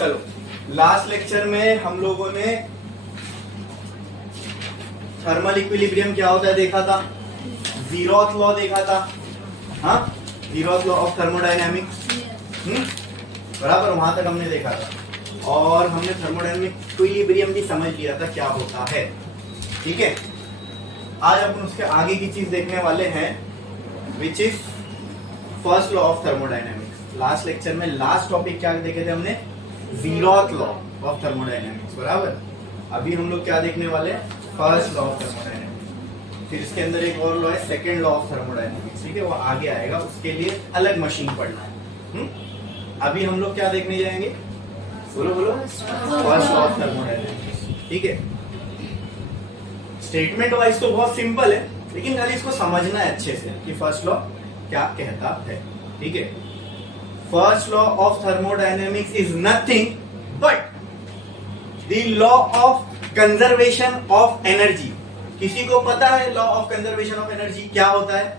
चलो last lecture में हम लोगों ने थर्मल इक्विलिब्रियम क्या होता है देखा था, जीरोथ लॉ देखा था, हाँ जीरोथ लॉ ऑफ थर्मोडायनेमिक्स, बराबर वहां तक हमने देखा था और हमने थर्मोडायनेमिक इक्विलिब्रियम भी समझ लिया था क्या होता है। ठीक है, आज अपन उसके आगे की चीज देखने वाले हैं which is first law of thermodynamics. Last lecture में लास्ट टॉपिक क्या देखे थे हमने, जीरोथ लॉ ऑफ थर्मोडायनेमिक्स, बराबर। अभी हम लोग क्या देखने वाले हैं, फर्स्ट लॉ ऑफ थर्मोडायनेमिक्स। फिर इसके अंदर एक और लॉ है सेकंड लॉ ऑफ थर्मोडायनेमिक्स, ठीक है, वो आगे आएगा, उसके लिए अलग मशीन पढ़ना है। अभी हम लोग क्या देखने जाएंगे, बोलो बोलो, फर्स्ट लॉ ऑफ थर्मोडायनेमिक्स। ठीक है, स्टेटमेंट वाइज तो बहुत सिंपल है, लेकिन खाली इसको समझना है अच्छे से कि फर्स्ट लॉ क्या कहता है। ठीक है, first law of thermodynamics is nothing but the law of conservation of energy. किसी को पता है law of conservation of energy क्या होता है?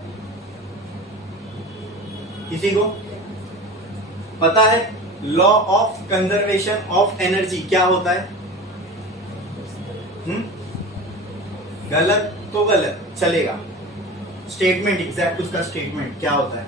किसी को पता है law of conservation of energy क्या होता है? गलत तो गलत चलेगा, स्टेटमेंट एग्जैक्ट उसका स्टेटमेंट क्या होता है?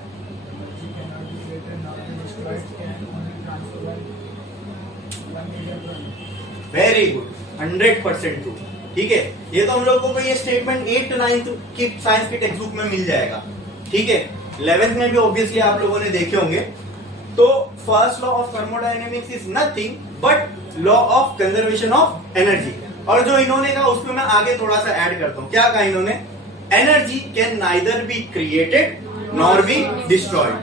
Very good, 100% true. ठीक है, ये तो हम लोगों को ये स्टेटमेंट 8 to 9 की साइंस के टेक्स्ट बुक में मिल जाएगा। ठीक है, 11th में भी ऑब्वियसली आप लोगों ने देखे होंगे। तो first law of thermodynamics is nothing but law of conservation of energy. और जो इन्होंने कहा उसमें मैं आगे थोड़ा सा ऐड करता हूं। क्या कहा इन्होंने? Energy can neither be created nor be destroyed,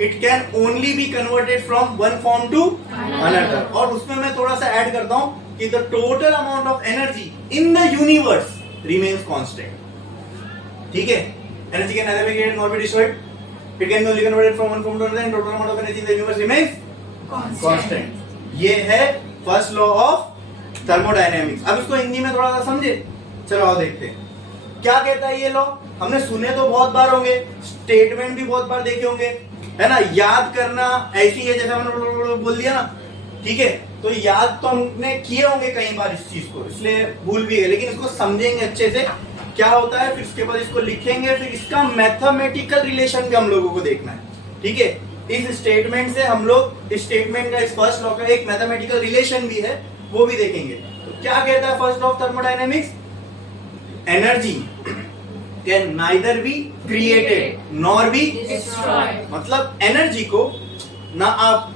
it can only be converted from one form to another. और उसमें मैं थोड़ा सा ऐड करता हूं कि the total amount of energy in the universe remains constant. ठीक है, energy can neither be created nor be destroyed, it can only converted from one form to another, and total amount of energy in the universe remains constant. ये है first law of thermodynamics. अब इसको हिंदी में थोड़ा सा समझे, चलो आओ देखते हैं क्या कहता है ये लॉ। हमने सुने तो बहुत बार होंगे, स्टेटमेंट भी बहुत बार देखे होंगे, है ना। याद करना ऐसी है जैसे हमने बोल दिया ना, ठीक है, तो याद तो हमने किए होंगे कई बार इस चीज को, इसलिए भूल भी गए, लेकिन इसको समझेंगे अच्छे से क्या होता है, फिर उसके बाद इसको लिखेंगे, फिर इसका मैथमेटिकल रिलेशन भी हम लोगों को देखना है। ठीक है, इस स्टेटमेंट से हम लोग इस स्टेटमेंट का, इस फर्स्ट लॉ का एक मैथमेटिकल रिलेशन भी है, वो भी देखेंगे। तो क्या कहता है first law of thermodynamics? Energy can neither be created nor be destroyed. मतलब एनर्जी को ना आप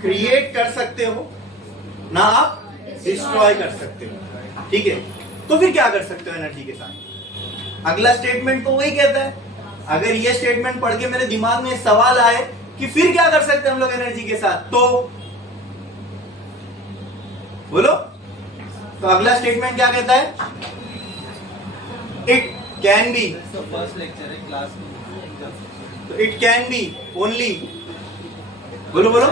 क्रिएट कर सकते हो ना आप डिस्ट्रॉय कर सकते हो। ठीक है, तो फिर क्या कर सकते हो एनर्जी के साथ? अगला स्टेटमेंट तो वही कहता है। अगर ये स्टेटमेंट पढ़ के मेरे दिमाग में सवाल आए कि फिर क्या कर सकते हैं हम लोग एनर्जी के साथ, तो बोलो, तो अगला स्टेटमेंट क्या कहता है? It can be, first lecture है क्लास में, तो इट कैन बी ओनली, बोलो बोलो,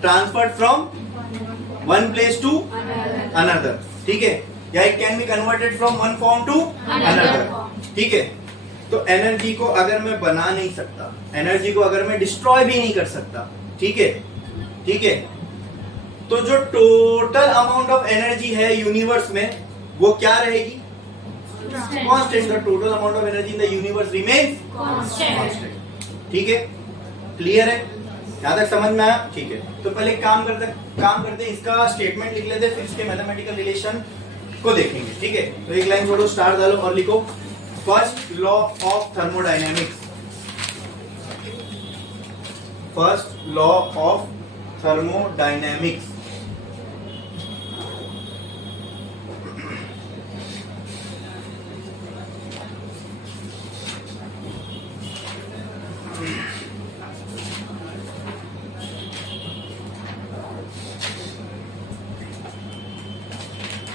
transferred from one place to another. ठीक है, या it can be converted from one form to another. ठीक है, तो एनर्जी को अगर मैं बना नहीं सकता, एनर्जी को अगर मैं डिस्ट्रॉय भी नहीं कर सकता, ठीक है, ठीक है, तो जो टोटल अमाउंट ऑफ एनर्जी है यूनिवर्स में वो क्या रहेगी? Constant. The total amount of energy in the universe remains constant. ठीक है, क्लियर है? यहां तक समझ में आया? ठीक है, तो पहले काम करते इसका स्टेटमेंट लिख लेते, फिर इसके मैथमेटिकल रिलेशन को देखेंगे। ठीक है, तो एक लाइन छोड़ो, स्टार डालो और लिखो first law of thermodynamics. First law of thermodynamics.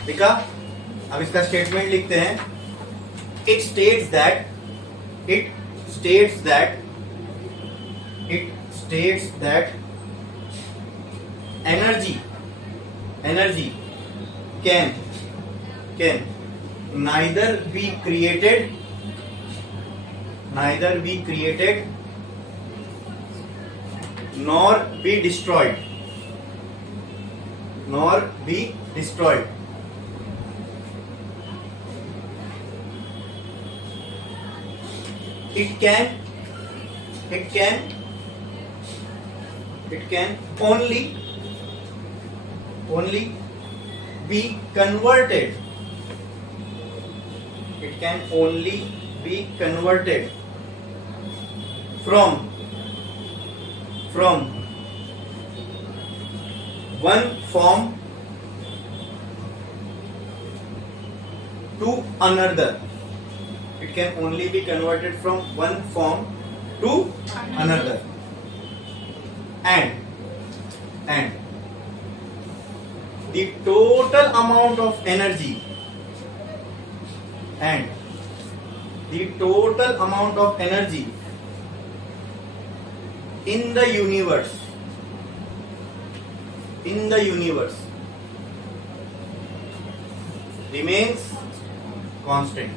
देखा, अब इसका स्टेटमेंट लिखते हैं। It states that energy can neither be created nor be destroyed. nor be destroyed. It can only be converted. It can only be converted from one form to another. It can only be converted from one form to another. And the total amount of energy in the universe remains constant.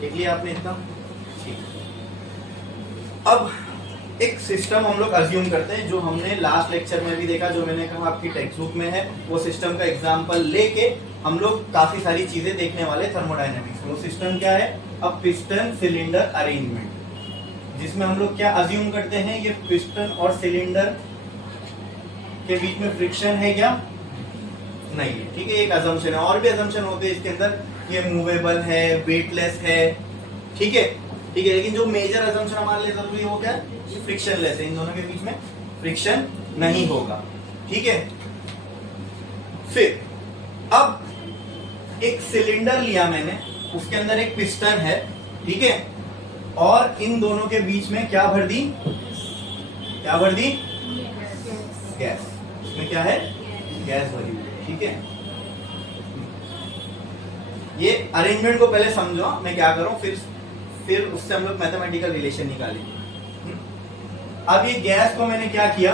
देख लिया आपने इतना? ठीक। अब एक system हम लोग assume करते हैं जो हमने लास्ट लेक्चर में भी देखा, जो मैंने कहा आपकी टेक्स्ट बुक में है, वो सिस्टम का एग्जांपल लेके हम लोग काफी सारी चीजें देखने वाले थर्मोडायनेमिक्स में। वो सिस्टम क्या है? अब पिस्टन सिलेंडर अरेंजमेंट, जिसमें हम लोग क्या अज्यूम करते हैं, ये पिस्टन और सिलेंडर के बीच में फ्रिक्शन है क्या? नहीं है। ठीक है, एक अजम्पशन है। और भी अजम्पशन होते हैं इसके अंदर, ये मूवेबल है, वेटलेस है। ठीक है, लेकिन जो मेजर अजम्पशन हमारे लिए जरूरी है वो क्या है? ये फ्रिक्शनलेस है, इन दोनों के बीच में फ्रिक्शन नहीं होगा। ठीक है, फिर अब एक सिलेंडर लिया मैंने, उसके अंदर एक पिस्टन है। ठीक है, और इन दोनों के बीच में क्या भर दी? गैस। इसमें क्या है? गैस भरी हुई है। ठीक है, ये अरेंजमेंट को पहले समझो मैं क्या कर रहा हूं, फिर उससे हम लोग मैथमेटिकल रिलेशन निकालेंगे। अब ये गैस को मैंने क्या किया,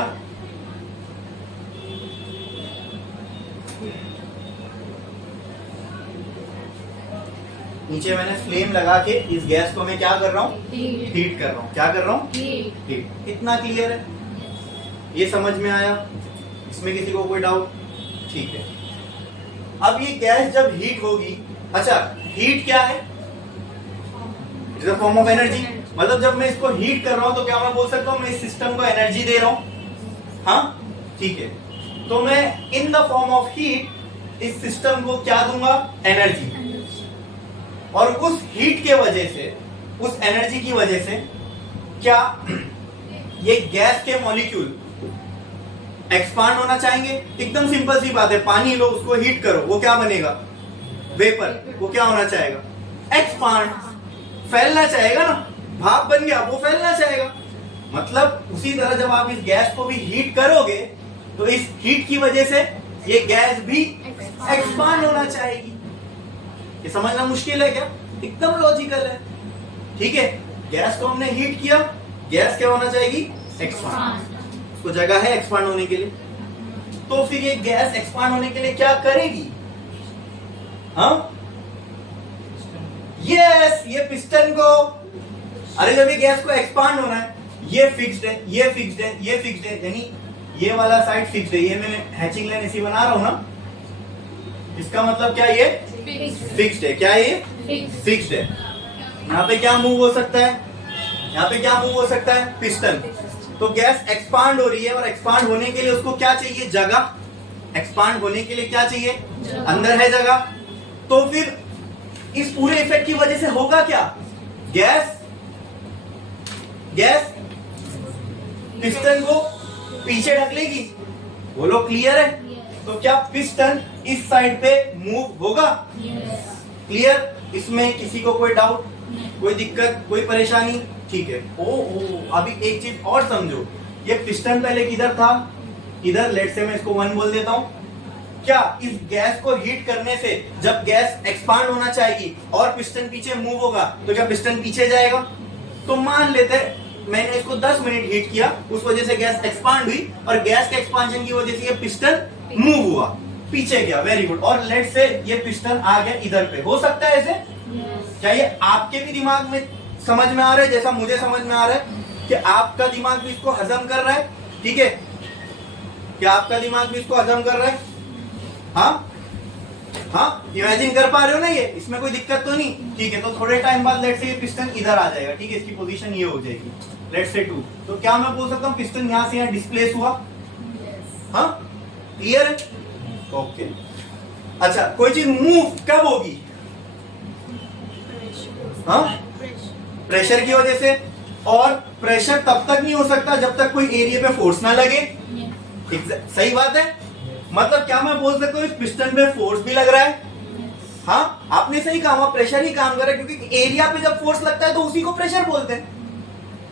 नीचे मैंने फ्लेम लगा के इस गैस को मैं क्या कर रहा हूँ? हीट कर रहा हूँ। क्या कर रहा हूँ? हीट। इतना क्लियर है? ये समझ में आया? इसमें किसी को कोई डाउट? ठीक है। अब ये गैस जब हीट होगी, अच्छा हीट क्या है? It is a form of energy. मतलब जब मैं इसको हीट कर रहा हूं तो क्या मैं बोल सकता हूं मैं इस सिस्टम को एनर्जी दे रहा हूं? हाँ, ठीक है। तो मैं in the form of heat इस सिस्टम को क्या दूंगा? एनर्जी। और उस हीट के वजह से, उस एनर्जी की वजह से क्या ये गैस के मॉलिक्यूल एक्सपांड होना चाहेंगे? एकदम सिंपल सी बात है, पानी लो, उसको हीट करो, वो क्या बनेगा? वेपर। वो क्या होना चाहेगा? एक्सपांड। फैलना चाहेगा ना, भाप बन गया, वो फैलना चाहेगा। मतलब उसी तरह जब आप इस गैस को भी हीट करोगे तो इस हीट की वजह से ये गैस भी एक्सपांड होना चाहेगी। ये समझना मुश्किल है क्या? एकदम लॉजिकल है। ठीक है, गैस को हमने हीट किया, गैस क्या होना चाहेगी? एक्सपांड। उसको जगह है एक्सपांड होने के लिए। तो फिर ये गैस एक्सपांड होने के लिए क्या करेगी? हाँ, यस, ये पिस्टन को, अरे जब ये गैस को एक्सपांड होना है, ये फिक्स्ड है, ये फिक्स्ड है, ये फिक्स्ड है, यानी ये वाला साइड फिक्स्ड है। ये मैंने हैचिंग लाइन ऐसी बना रहा हूं ना, इसका मतलब क्या? ये फिक्स्ड है। क्या ये? फिक्स्ड है। यहाँ पे क्या मूव हो सकता है? यहाँ पे क्या मूव हो सकता है? पिस्टन। तो गैस एक्सपांड हो रही है, और एक्सपांड होने के लिए उसको क्या चाहिए? जगह। एक्सपांड होने के लिए क्या चाहिए? अंदर है जगह। तो फिर इस पूरे इफेक्ट की वजह से होगा क्या? गैस पिस्टन को पीछे ढकलेगी। बोलो क्लियर है? तो क्या पिस्टन इस साइड पे मूव होगा? क्लियर? इसमें किसी को कोई डाउट, कोई दिक्कत, कोई परेशानी? ठीक है। अभी एक चीज और समझो, ये पिस्टन पहले किधर था? इधर। लेट से मैं इसको 1 बोल देता हूं। क्या इस गैस को हीट करने से जब गैस एक्सपांड होना चाहेगी और पिस्टन पीछे मूव होगा तो क्या पिस्टन पीछे जाएगा? तो मान लेते हैं मैंने इसको 10 मिनट हीट किया, उस वजह से गैस एक्सपांड हुई, और गैस के एक्सपांशन की वजह से ये पिस्टन मूव हुआ, पीछे गया। Very good. और लेट से ये पिस्टन आ गया इधर पे। हो सकता है ऐसे? क्या ये आपके भी दिमाग में समझ में आ रहा है, जैसा मुझे समझ में आ रहा है कि आपका दिमाग भी इसको हजम कर रहा है, ठीक है, क्या आपका दिमाग भी इसको हजम कर रहा है? हाँ हाँ, इमेजिन कर पा रहे हो ना ये, इसमें कोई दिक्कत तो नहीं? ठीक है, तो थोड़े टाइम बाद लेट्स से ये पिस्टन इधर आ जाएगा, ठीक है, इसकी पोजीशन ये हो जाएगी, लेट्स से 2, तो क्या मैं बोल सकता हूँ पिस्टन यहाँ से यहाँ डिस्प्लेस हुआ? हाँ, क्लियर है? ओके। अच्छा, कोई चीज मूव कब होगी? हाँ, प्रेशर की वजह से, और प्रेशर तब तक नहीं हो सकता जब तक कोई एरिया पे फोर्स ना लगे। सही बात है, मतलब क्या मैं बोल सकता हूँ इस पिस्टन पे फोर्स भी लग रहा है? हाँ, आपने सही कहा, प्रेशर ही काम कर रहा है, क्योंकि एरिया पे जब फोर्स लगता है तो उसी को प्रेशर बोलते हैं,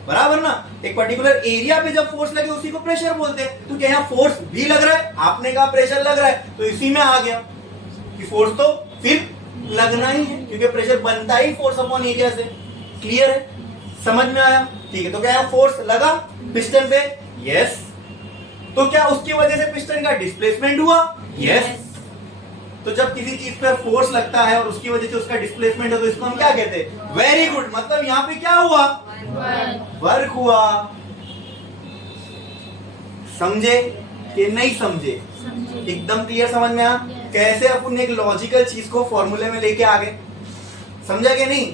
बराबर ना? एक पर्टिकुलर एरिया पे जब फोर्स लगे उसी को प्रेशर बोलते हैं। तो क्या यहाँ फोर्स भी लग रहा है? आपने कहा प्रेशर लग रहा है, तो इसी में आ गया कि फोर्स तो फिर लगना ही है, क्योंकि प्रेशर बनता ही फोर्स अपॉन एरिया से। क्लियर है, समझ में आया? ठीक है, तो क्या यहाँ फोर्स लगा पिस्टन पे? यस। तो क्या उसकी वजह से पिस्टन का डिस्प्लेसमेंट हुआ? यस। तो जब किसी चीज पर फोर्स लगता है और उसकी वजह से उसका डिस्प्लेसमेंट हो तो इसको हम क्या कहते हैं? Very good. मतलब यहाँ पे क्या हुआ? वर्क हुआ। समझे कि नहीं समझे? एकदम क्लियर समझ में आया? कैसे अपन एक लॉजिकल चीज को फॉर्मूले में लेके आ गए, समझा कि नहीं?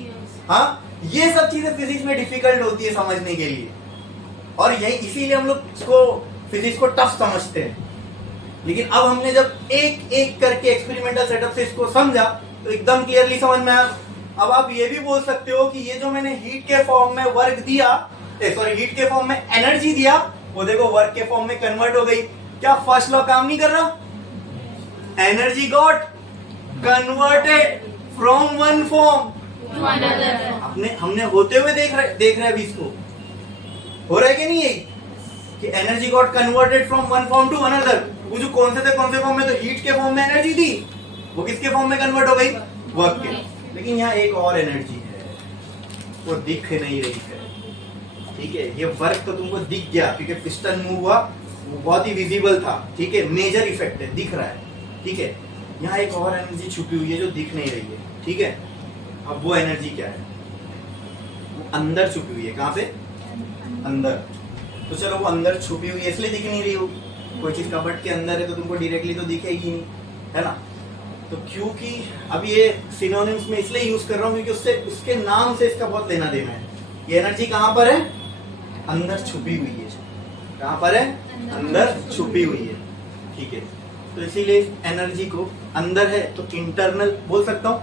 हाँ, ये सब चीजें फिजिक्स में डिफिकल्ट होती है समझने के लिए, और यही इसीलिए हम लोग इसको फिजिक्स को टफ समझते हैं। लेकिन अब हमने जब एक एक करके एक्सपेरिमेंटल सेटअप से इसको समझा तो एकदम क्लियरली समझ में आया। अब आप ये भी बोल सकते हो कि ये जो मैंने हीट के फॉर्म में वर्क दिया, सॉरी हीट के फॉर्म में एनर्जी दिया, वो देखो वर्क के फॉर्म में कन्वर्ट हो गई। क्या फर्स्ट लॉ काम नहीं कर रहा? Energy got converted from one form to another. हमने होते हुए देख रहे हैं अभी इसको, हो रहा है कि नहीं? यही कि energy got converted from one form to another. वो जो कौन से फॉर्म में? तो हीट के फॉर्म में एनर्जी थी, वो किसके फॉर्म में कन्वर्ट हो गई? वर्क के। लेकिन यहाँ एक और एनर्जी है, वो दिख नहीं रही है, ठीक है? ये वर्क तो तुमको दिख गया क्योंकि पिस्टन मूव हुआ, वो बहुत ही विजिबल था, ठीक है, मेजर इफेक्ट है, दिख रहा है, ठीक है? यहाँ एक और एनर्जी छुपी हुई है जो दिख नहीं रही है, ठीक है? अब वो एनर्जी क्या है? वो अंदर छुपी हुई है। कहाँ पे? अंदर। तो चलो वो अंदर छुपी हुई है इसलिए दिख नहीं रही होगी। कोई चीज कबट के अंदर है तो तुमको डायरेक्टली तो दिखेगी नहीं, है ना? तो क्योंकि अब ये सिनोनिम्स में इसलिए यूज कर रहा हूँ क्योंकि उससे उसके नाम से इसका बहुत लेना देना है। ये एनर्जी कहाँ पर है? अंदर छुपी हुई है। कहाँ पर है? अंदर छुपी हुई है, ठीक है? तो इसीलिए एनर्जी को अंदर है तो इंटरनल बोल सकता हूँ,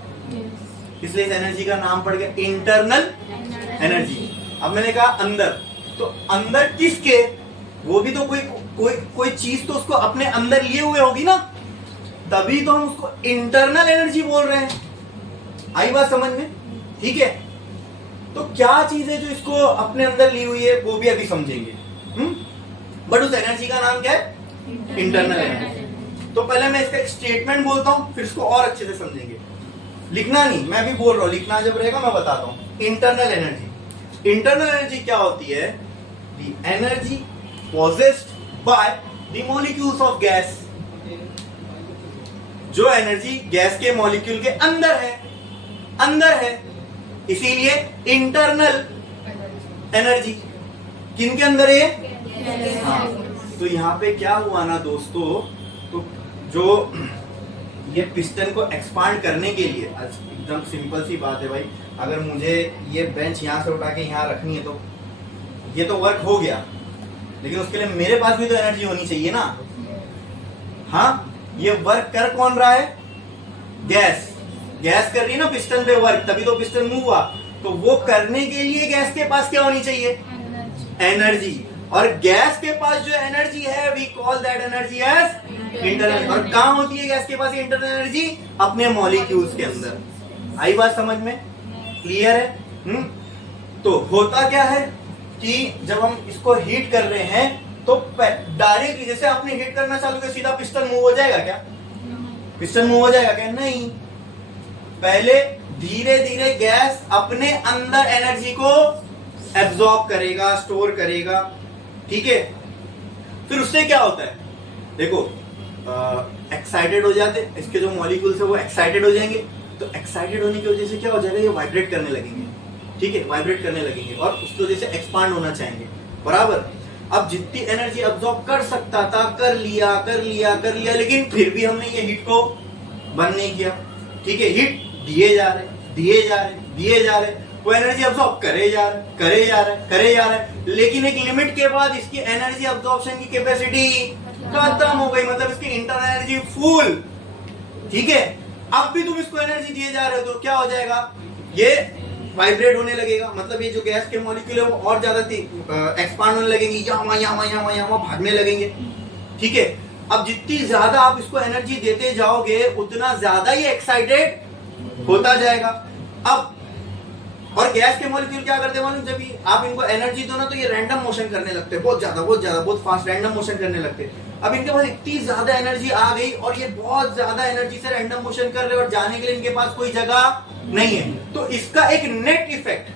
इसलिए इस एनर्जी का नाम पड़ गया इंटरनल एनर्जी। अब मैंने कहा अंदर, तो अंदर किसके? वो भी तो कोई चीज तो उसको अपने अंदर लिए हुए होगी ना, तभी तो हम उसको इंटरनल एनर्जी बोल रहे हैं। आई बात समझ में? ठीक है, तो क्या चीज है जो इसको अपने अंदर ली हुई है वो भी अभी समझेंगे। बट उस एनर्जी का नाम क्या है? Internal energy. तो पहले मैं इसका स्टेटमेंट बोलता हूं, फिर इसको और अच्छे से समझेंगे। लिखना नहीं, मैं भी बोल रहा हूं, लिखना जब रहेगा मैं बताता हूं। इंटरनल एनर्जी, इंटरनल एनर्जी क्या होती है? The energy possessed by the molecules of gas। जो एनर्जी गैस के मॉलिक्यूल के अंदर है, इसीलिए इंटरनल एनर्जी। किन के अंदर है? हाँ। तो यहाँ पे क्या हुआ ना दोस्तों, तो जो ये पिस्टन को एक्सपांड करने के लिए, एकदम सिंपल सी बात है भाई, अगर मुझे ये बेंच यहाँ से उठा के यहाँ रखनी है तो ये तो वर्क हो गया, लेकिन उसके लिए मेरे पास भी तो एनर्जी होनी चाहिए ना। हाँ, ये वर्क कर कौन रहा है? गैस कर रही है ना पिस्टन पे वर्क, तभी तो पिस्टन मूव हुआ। तो वो करने के लिए गैस के पास क्या होनी चाहिए? एनर्जी। और गैस के पास जो एनर्जी है we call that energy as internal. और कहाँ होती है गैस के पास इंटरनल एनर्जी? अपने मॉलिक्यूल्स के अंदर। आई बात समझ में? क्लियर है? तो होता क्या है कि जब हम इसको हीट कर रहे हैं तो डायरेक्टली जैसे आपने हीट करना चालू किया सीधा पिस्टन मूव हो जाएगा क्या? पिस्टन मूव हो जाएगा क्या? नहीं। पहले धीरे धीरे गैस अपने अंदर एनर्जी को एब्जॉर्ब करेगा, स्टोर करेगा, ठीक है? फिर उससे क्या होता है? देखो, एक्साइटेड हो जाते, इसके जो मॉलिक्यूल्स है वो एक्साइटेड हो जाएंगे, तो एक्साइटेड होने की वजह से क्या हो जाएगा? ये वाइब्रेट करने लगेंगे, ठीक है, वाइब्रेट करने लगेंगे और उसकी वजह से एक्सपांड होना चाहेंगे, बराबर। अब जितनी एनर्जी अब्सॉर्ब कर सकता था कर लिया, लेकिन फिर भी हमने ये हीट को बंद नहीं किया, ठीक है। हीट दिए जा रहे, वो एनर्जी अब्सॉर्ब करे जा रहे, लेकिन एक लिमिट के बाद इसकी एनर्जी अब्सॉर्प्शन की कैपेसिटी खत्म हो गई, मतलब इसकी इंटरनल एनर्जी फुल, ठीक है। अब भी तुम इसको एनर्जी दिए जा रहे हो तो क्या हो जाएगा, ये वाइब्रेट होने लगेगा, मतलब ये जो गैस के मॉलिक्यूल है वो और ज्यादा एक्सपांड होने लगेंगे, यहाँ भागने लगेंगे, ठीक है। अब जितनी ज्यादा आप इसको एनर्जी देते जाओगे उतना ज्यादा ये एक्साइटेड होता जाएगा। अब और गैस के मॉलिक्यूल क्या करते हैं मालूम, जब आप इनको एनर्जी दो ना तो ये रैंडम मोशन करने लगते हैं, बहुत फास्ट रैंडम मोशन करने लगते हैं। अब इनके पास इतनी ज्यादा एनर्जी आ गई और ये बहुत ज्यादा एनर्जी से रैंडम मोशन कर रहे हैं और जाने के लिए इनके पास कोई जगह नहीं है, तो इसका एक नेट इफेक्ट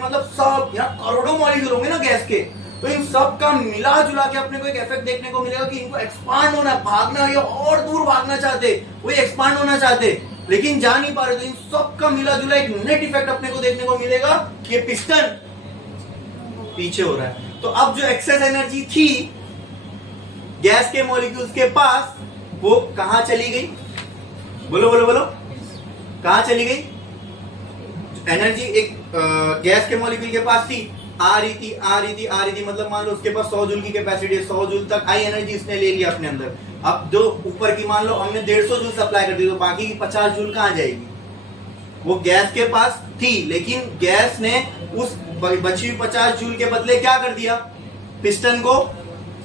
मतलब सब यहाँ करोड़ों मॉलिक्यूल होंगे ना गैस के, तो इन सब का मिला जुला के अपने को एक इफेक्ट देखने को मिलेगा कि इनको एक्सपांड होना, भागना है और दूर भागना चाहते, वो एक्सपांड होना चाहते लेकिन जा नहीं पा रहे, तो इन सब का मिला जुला एक नेट इफेक्ट अपने को देखने को मिलेगा कि पिस्टन पीछे हो रहा है। तो अब जो एक्सेस एनर्जी थी गैस के मॉलिक्यूल्स के पास वो कहां चली गई, बोलो कहां चली गई। एनर्जी एक गैस के मॉलिक्यूल के पास थी, आ रही थी, मतलब मान लो उसके पास 100 जूल की कैपेसिटी है, 100 जूल तक आई एनर्जी इसने ले लिया अपने अंदर। अब जो ऊपर की मान लो हमने 150 जूल सप्लाई कर दी, तो बाकी की 50 जूल कहां जाएगी, वो गैस के पास थी, लेकिन गैस ने उस बची हुई 50 जूल के बदले क्या कर दिया, पिस्टन को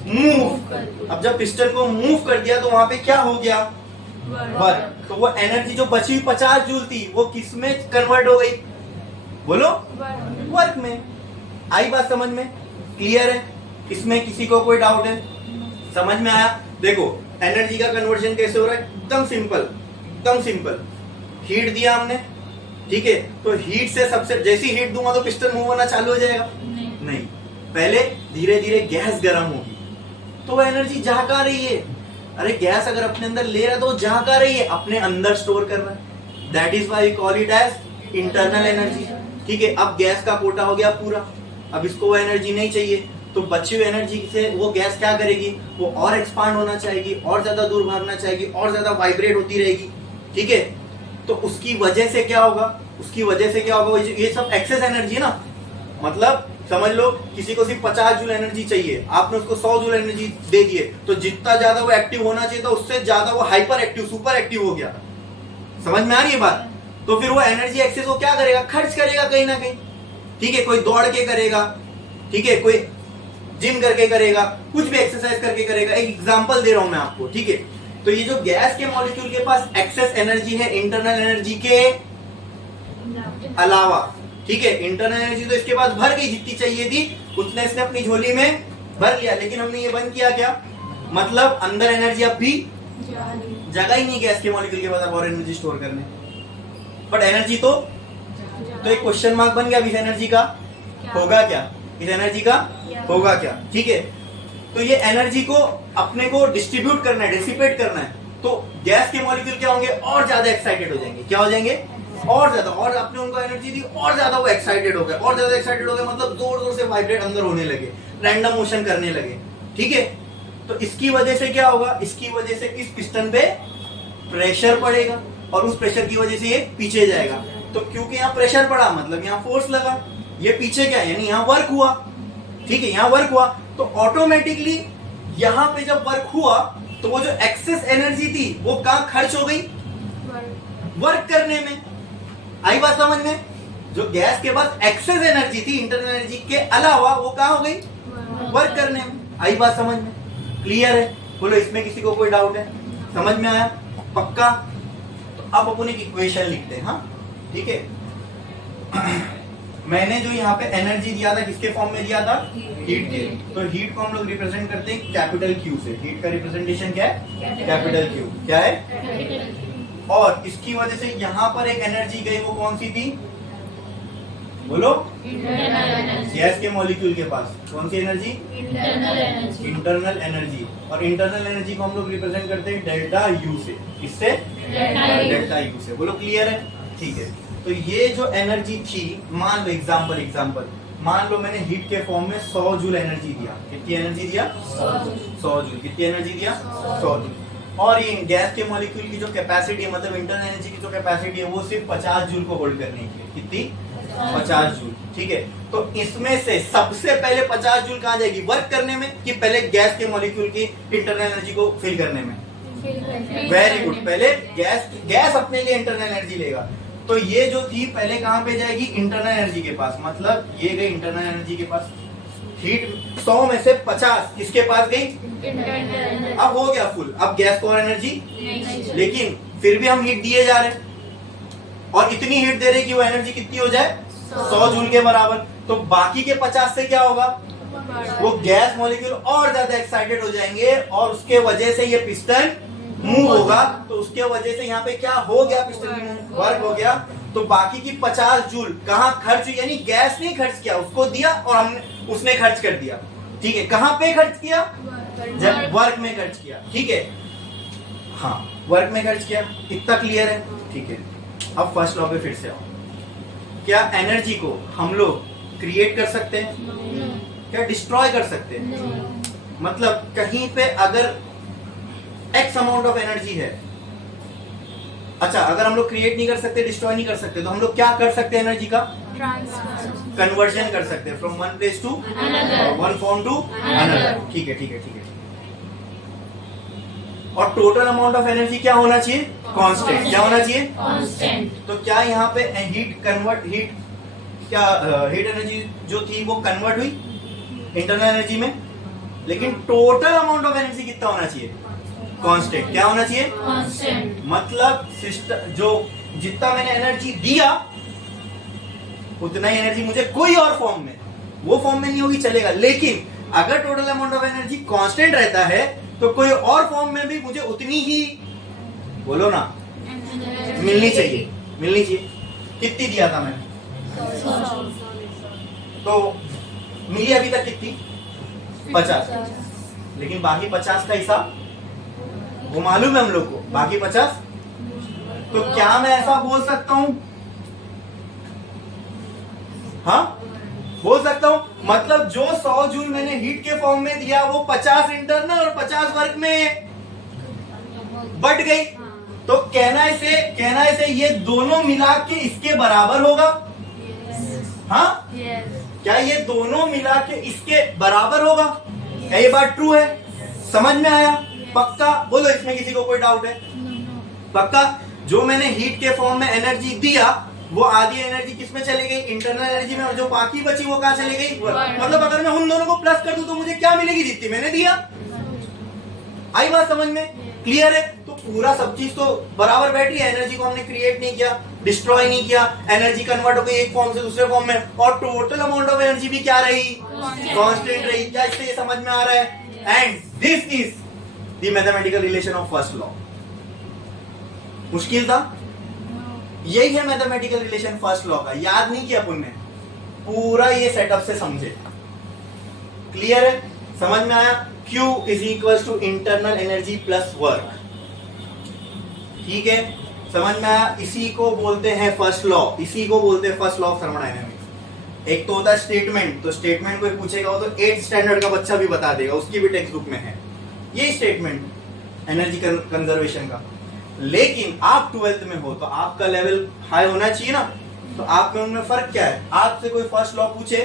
मूव। अब जब पिस्टन को मूव कर दिया तो वहां पे क्या हो गया, वर्क। तो वो एनर्जी जो बची हुई 50 जूल थी वो किस में कन्वर्ट हो गई, बोलो वर्क में। आई बात समझ में, क्लियर है, इसमें किसी को कोई डाउट है, समझ में आया। देखो एनर्जी का कन्वर्जन कैसे हो रहा है, एकदम सिंपल। हीट दिया हमने, ठीक है, तो हीट से सबसे जैसी हीट दूंगा तो पिस्टन मूव होना चालू हो जाएगा, नहीं। पहले धीरे धीरे गैस गर्म होगी तो वो एनर्जी जहा का रही है, अरे गैस अगर अपने अंदर ले रहा है तो जहा का रही है, अपने अंदर स्टोर कर रहा है, that is why we call it as internal energy, ठीक है। अब गैस का कोटा हो गया पूरा, अब इसको वो एनर्जी नहीं चाहिए, तो बची हुई एनर्जी से वो गैस क्या करेगी, वो और एक्सपांड होना चाहेगी, और ज्यादा दूर भागना चाहेगी, और ज्यादा वाइब्रेट होती रहेगी, ठीक है। तो उसकी वजह से क्या होगा, ये सब एक्सेस एनर्जी है ना, मतलब समझ लो किसी को सिर्फ 50 जूल एनर्जी चाहिए, आपने उसको 100 जूल एनर्जी दे दिए, तो जितना ज्यादा वो एक्टिव होना चाहिए था उससे ज्यादा वो हाइपर एक्टिव, सुपर एक्टिव हो गया, समझ में आ रही है बात। तो फिर वो एनर्जी एक्सेस वो क्या करेगा, खर्च करेगा कहीं ना कहीं, ठीक है। कोई दौड़ के करेगा, ठीक है, कोई जिम करके करेगा, कुछ भी एक्सरसाइज करके करेगा, एक एग्जांपल दे रहा हूं मैं आपको, ठीक है। तो ये जो गैस के मॉलिक्यूल के पास एक्सेस एनर्जी है इंटरनल एनर्जी के अलावा, ठीक है, इंटरनल एनर्जी तो इसके पास भर गई, जितनी चाहिए थी उतने इसने अपनी झोली में भर लिया, लेकिन हमने ये बंद किया क्या, मतलब अंदर एनर्जी अब भी जगह ही नहीं गैस के मॉलिक्यूल के पास अब और एनर्जी स्टोर करने, बट एनर्जी तो एक क्वेश्चन मार्क बन गया, इस एनर्जी का होगा क्या, ठीक है। तो ये एनर्जी को अपने को डिस्ट्रीब्यूट करना है, डिसिपेट करना है, तो गैस के मॉलिक्यूल क्या होंगे, और ज्यादा एक्साइटेड हो जाएंगे, क्या हो जाएंगे, और ज्यादा, और आपने उनको एनर्जी दी और ज्यादा वो एक्साइटेड हो गए, मतलब जोर जोर से वाइब्रेट अंदर होने लगे, रैंडम मोशन करने लगे, ठीक है। तो इसकी वजह से क्या होगा, इसकी वजह से इस पिस्टन पे प्रेशर पड़ेगा और उस प्रेशर की वजह से ये पीछे जाएगा। तो क्योंकि यहाँ प्रेशर पड़ा मतलब यहाँ फोर्स लगा, ये पीछे क्या है, यानी यहाँ वर्क हुआ, ठीक है, यहाँ वर्क हुआ, तो ऑटोमेटिकली यहाँ पे जब वर्क हुआ तो वो जो एक्सेस एनर्जी थी वो कहाँ खर्च हो गई, वर्क करने में। आई बात समझ में, जो गैस के पास एक्सेस एनर्जी थी इंटरनल एनर्जी के अलावा वो कहाँ हो गई, वर्क करने में। आई बात समझ में, क्लियर है, बोलो इसमें किसी को कोई डाउट है, समझ में आया पक्का। तो अब अपन एक इक्वेशन लिखते हैं, हाँ ठीक है। मैंने जो यहाँ पे एनर्जी दिया था किसके फॉर्म में दिया था, हीट के, तो हीट को हम लोग रिप्रेजेंट करते हैं कैपिटल क्यू से, हीट का रिप्रेजेंटेशन क्या है, कैपिटल क्यू, क्या है, और इसकी वजह से यहाँ पर एक एनर्जी गई, वो कौन सी थी, बोलो, गैस के मॉलिक्यूल के पास कौन सी एनर्जी, इंटरनल एनर्जी, और इंटरनल एनर्जी को हम लोग रिप्रेजेंट करते हैं डेल्टा यू से, किससे, डेल्टा यू से, बोलो क्लियर है, ठीक है। तो ये जो एनर्जी थी, मान लो एग्जांपल मान लो मैंने हीट के फॉर्म में 100 जूल एनर्जी दिया। कितनी एनर्जी दिया? 100 जूल। कितनी एनर्जी दिया? 100 जूल। और ये गैस के मॉलिक्यूल की जो कैपेसिटी है, मतलब इंटरनल एनर्जी की जो कैपेसिटी है, वो सिर्फ 50 जूल को होल्ड करने की है। कितनी? 50 जूल। ठीक है, तो इसमें से सबसे पहले 50 जूल कहाँ जाएगी? वर्क करने में, कि पहले गैस के मॉलिक्यूल की इंटरनल एनर्जी को फिल करने में? वेरी गुड, पहले गैस अपने लिए इंटरनल एनर्जी लेगा। तो ये जो थी पहले कहां पे जाएगी? इंटरनल एनर्जी के पास। मतलब ये गई इंटरनल एनर्जी के पास। हीट 100 में से 50 किसके पास गई? अब हो गया फुल। अब गैस को और एनर्जी, लेकिन फिर भी हम हीट दिए जा रहे हैं और इतनी हीट दे रहे कि वो एनर्जी कितनी हो जाए? 100 जूल के बराबर। तो बाकी के 50 से क्या होगा? वो गैस मॉलिक्यूल और ज्यादा एक्साइटेड हो जाएंगे और उसके वजह से ये पिस्टन मूव होगा। तो उसके वजह से यहाँ पे क्या हो गया? पिस्टन वर्क हो गया। तो बाकी की 50 जूल कहाँ खर्च हुई? यानी गैस ने खर्च किया, उसको दिया और हमने उसने खर्च कर दिया। ठीक है, कहाँ पे खर्च किया? जब वर्क में खर्च किया। ठीक है, हाँ वर्क में खर्च किया। इतना क्लियर है? ठीक है, अब फर्स्ट लॉ पे फिर से आओ। क्या एनर्जी को हम लोग क्रिएट कर सकते हैं? क्या डिस्ट्रॉय कर सकते हैं? मतलब कहीं पे अगर एक्स अमाउंट ऑफ एनर्जी है, अच्छा अगर हम लोग क्रिएट नहीं कर सकते, डिस्ट्रॉय नहीं कर सकते, तो हम लोग क्या कर सकते हैं? एनर्जी का कन्वर्जन कर सकते हैं from one place to one form to another. ठीक है, ठीक है, ठीक है। और टोटल अमाउंट ऑफ एनर्जी क्या होना चाहिए? कांस्टेंट। क्या होना चाहिए? कांस्टेंट। तो क्या यहाँ पे हीट एनर्जी जो थी वो कन्वर्ट हुई इंटरनल एनर्जी में, लेकिन टोटल अमाउंट ऑफ एनर्जी कितना होना चाहिए? कांस्टेंट। क्या होना चाहिए? कांस्टेंट। मतलब सिस्टम जो जितना मैंने एनर्जी दिया उतना ही एनर्जी मुझे कोई और फॉर्म में, वो फॉर्म में नहीं होगी चलेगा, लेकिन अगर total amount of energy constant रहता है तो कोई और फॉर्म में भी मुझे उतनी ही, बोलो ना, मिलनी चाहिए। मिलनी चाहिए। कितनी दिया था मैंने? तो मिली अभी तक कितनी? 50। लेकिन बाकी 50 का हिसाब वो मालूम है हम लोग को, बाकी 50। तो क्या मैं ऐसा बोल सकता हूं? हाँ बोल सकता हूं। मतलब जो 100 जूल मैंने हीट के फॉर्म में दिया वो 50 इंटरनल और 50 वर्क में बढ़ गई। तो कहना इसे ये दोनों मिला के इसके बराबर होगा। हाँ क्या ये दोनों मिला के इसके बराबर होगा? क्या ये बात ट्रू है? समझ में आया? पक्का बोलो, इसमें किसी को कोई डाउट है? पक्का। जो मैंने हीट के फॉर्म में एनर्जी दिया वो आधी एनर्जी किसमें चली गई? इंटरनल एनर्जी में, और जो बाकी बची वो कहां चली गई? मतलब अगर मैं उन दोनों को प्लस कर दूं तो मुझे क्या मिलेगी? जितनी मैंने दिया। आई बात समझ में? क्लियर है? तो पूरा सब चीज तो बराबर बैठ रही है। एनर्जी को हमने क्रिएट नहीं किया, डिस्ट्रॉय नहीं किया, एनर्जी कन्वर्ट हो गई एक फॉर्म से दूसरे फॉर्म में, और टोटल अमाउंट ऑफ एनर्जी भी क्या रही? कांस्टेंट रही। क्या इससे ये समझ में आ रहा है? And this is the mathematical relation of first law. मुश्किल था? यही है मैथमेटिकल रिलेशन फर्स्ट लॉ का। याद नहीं किया अपन ने, पूरा ये सेटअप से समझे। क्लियर है? समझ में आया? Q is equal to internal energy plus work. ठीक है, समझ में आया? इसी को बोलते हैं फर्स्ट लॉ, इसी को बोलते हैं फर्स्ट लॉ ऑफ थर्मोडायनेमिक्स। एक तो होता है स्टेटमेंट, तो स्टेटमेंट कोई पूछेगा वो तो 8th स्टैंडर्ड का बच्चा भी बता देगा, उसकी भी टेक्स्ट बुक में है ये स्टेटमेंट एनर्जी कंजर्वेशन का। लेकिन आप 12th में हो तो आपका लेवल हाई होना चाहिए ना। तो आप में उनमें फर्क क्या है? आपसे कोई फर्स्ट लॉ पूछे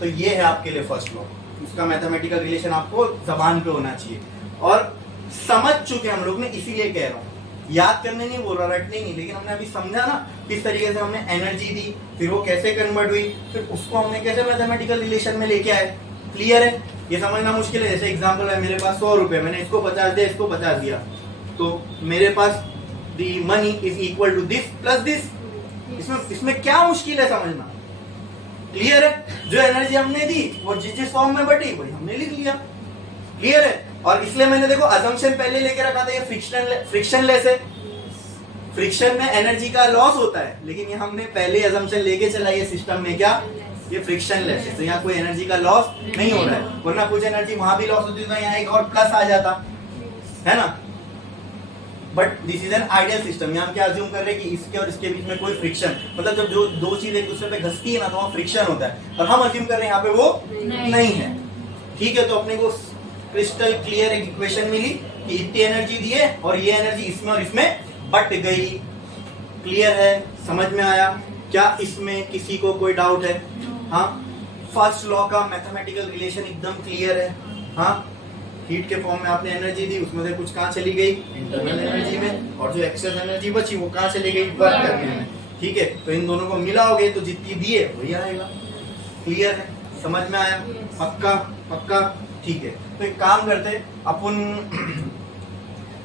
तो ये है आपके लिए फर्स्ट लॉ, उसका मैथमेटिकल रिलेशन आपको जबान पे होना चाहिए। और समझ चुके हम लोग ने, इसीलिए कह रहा हूँ, याद करने नहीं बोल रहा, रटने नहीं, लेकिन हमने अभी समझा ना किस तरीके से हमने एनर्जी दी, फिर वो कैसे कन्वर्ट हुई, फिर उसको हमने कैसे मैथमेटिकल रिलेशन में लेके आए। क्लियर है? ये समझना मुश्किल है। जैसे एग्जांपल है, मेरे पास 100 रुपए, मैंने इसको 50 दिया, इसको 50 दिया, तो मेरे पास the money is equal to this plus this. इसमें क्या मुश्किल है समझना? क्लियर है? जो एनर्जी हमने दी वो जिस फॉर्म में बटी वही हमने लिख लिया। क्लियर है? और इसलिए मैंने देखो अजम्पशन पहले लेके रखा था, ये फ्रिक्शनलेस है। फ्रिक्शन में एनर्जी का लॉस होता है, लेकिन ये हमने पहले अजम्पशन लेके चला ये सिस्टम में, क्या ये फ्रिक्शनलेस है, तो यहाँ कोई एनर्जी का लॉस नहीं हो रहा है। वरना कुछ एनर्जी वहां भी लॉस होती तो यहाँ एक और प्लस आ जाता है ना। But this is an ideal system. यहाँ हम क्या अज्यूम कर रहे हैं कि इसके और इसके बीच में कोई फ्रिक्शन, मतलब जब जो दो चीज एक दूसरे पे घसती है ना तो वहाँ फ्रिक्शन होता है, और हम अज्यूम कर रहे हैं यहाँ पे वो नहीं है। ठीक है, तो अपने को क्रिस्टल क्लियर एक इक्वेशन मिली कि इतनी एनर्जी दी है और ये एनर्जी इसमें और इसमें बट गई। क्लियर है, समझ में आया? क्या इसमें किसी को कोई डाउट है? हाँ, फर्स्ट लॉ का मैथमेटिकल रिलेशन एकदम क्लियर है। हाँ, हीट के फॉर्म में आपने एनर्जी दी, उसमें से कुछ कहाँ चली गई? इंटरनल एनर्जी में, और जो एक्सेस एनर्जी बची वो कहाँ चली गई? वर्क करने में। ठीक है, तो इन दोनों को मिलाओगे तो जितनी दी है वही आएगा। क्लियर है, समझ में आया? पक्का पक्का। ठीक है, तो एक काम करते हैं, अपन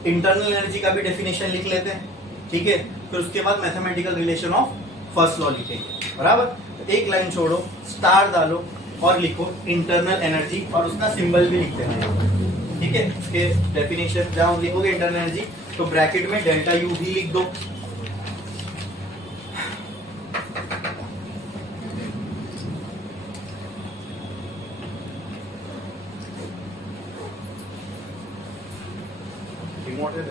इंटरनल एनर्जी का भी डेफिनेशन लिख लेते हैं। ठीक है, फिर उसके बाद mathematical relation of first law लिखेंगे। बराबर, तो एक लाइन छोड़ो, स्टार डालो और लिखो इंटरनल एनर्जी, और उसका सिंबल भी लिख देना। ठीक है, इसके डेफिनेशन जहां लिखोगे इंटरनल एनर्जी तो ब्रैकेट में डेल्टा यू भी लिख दो। रिमोट है,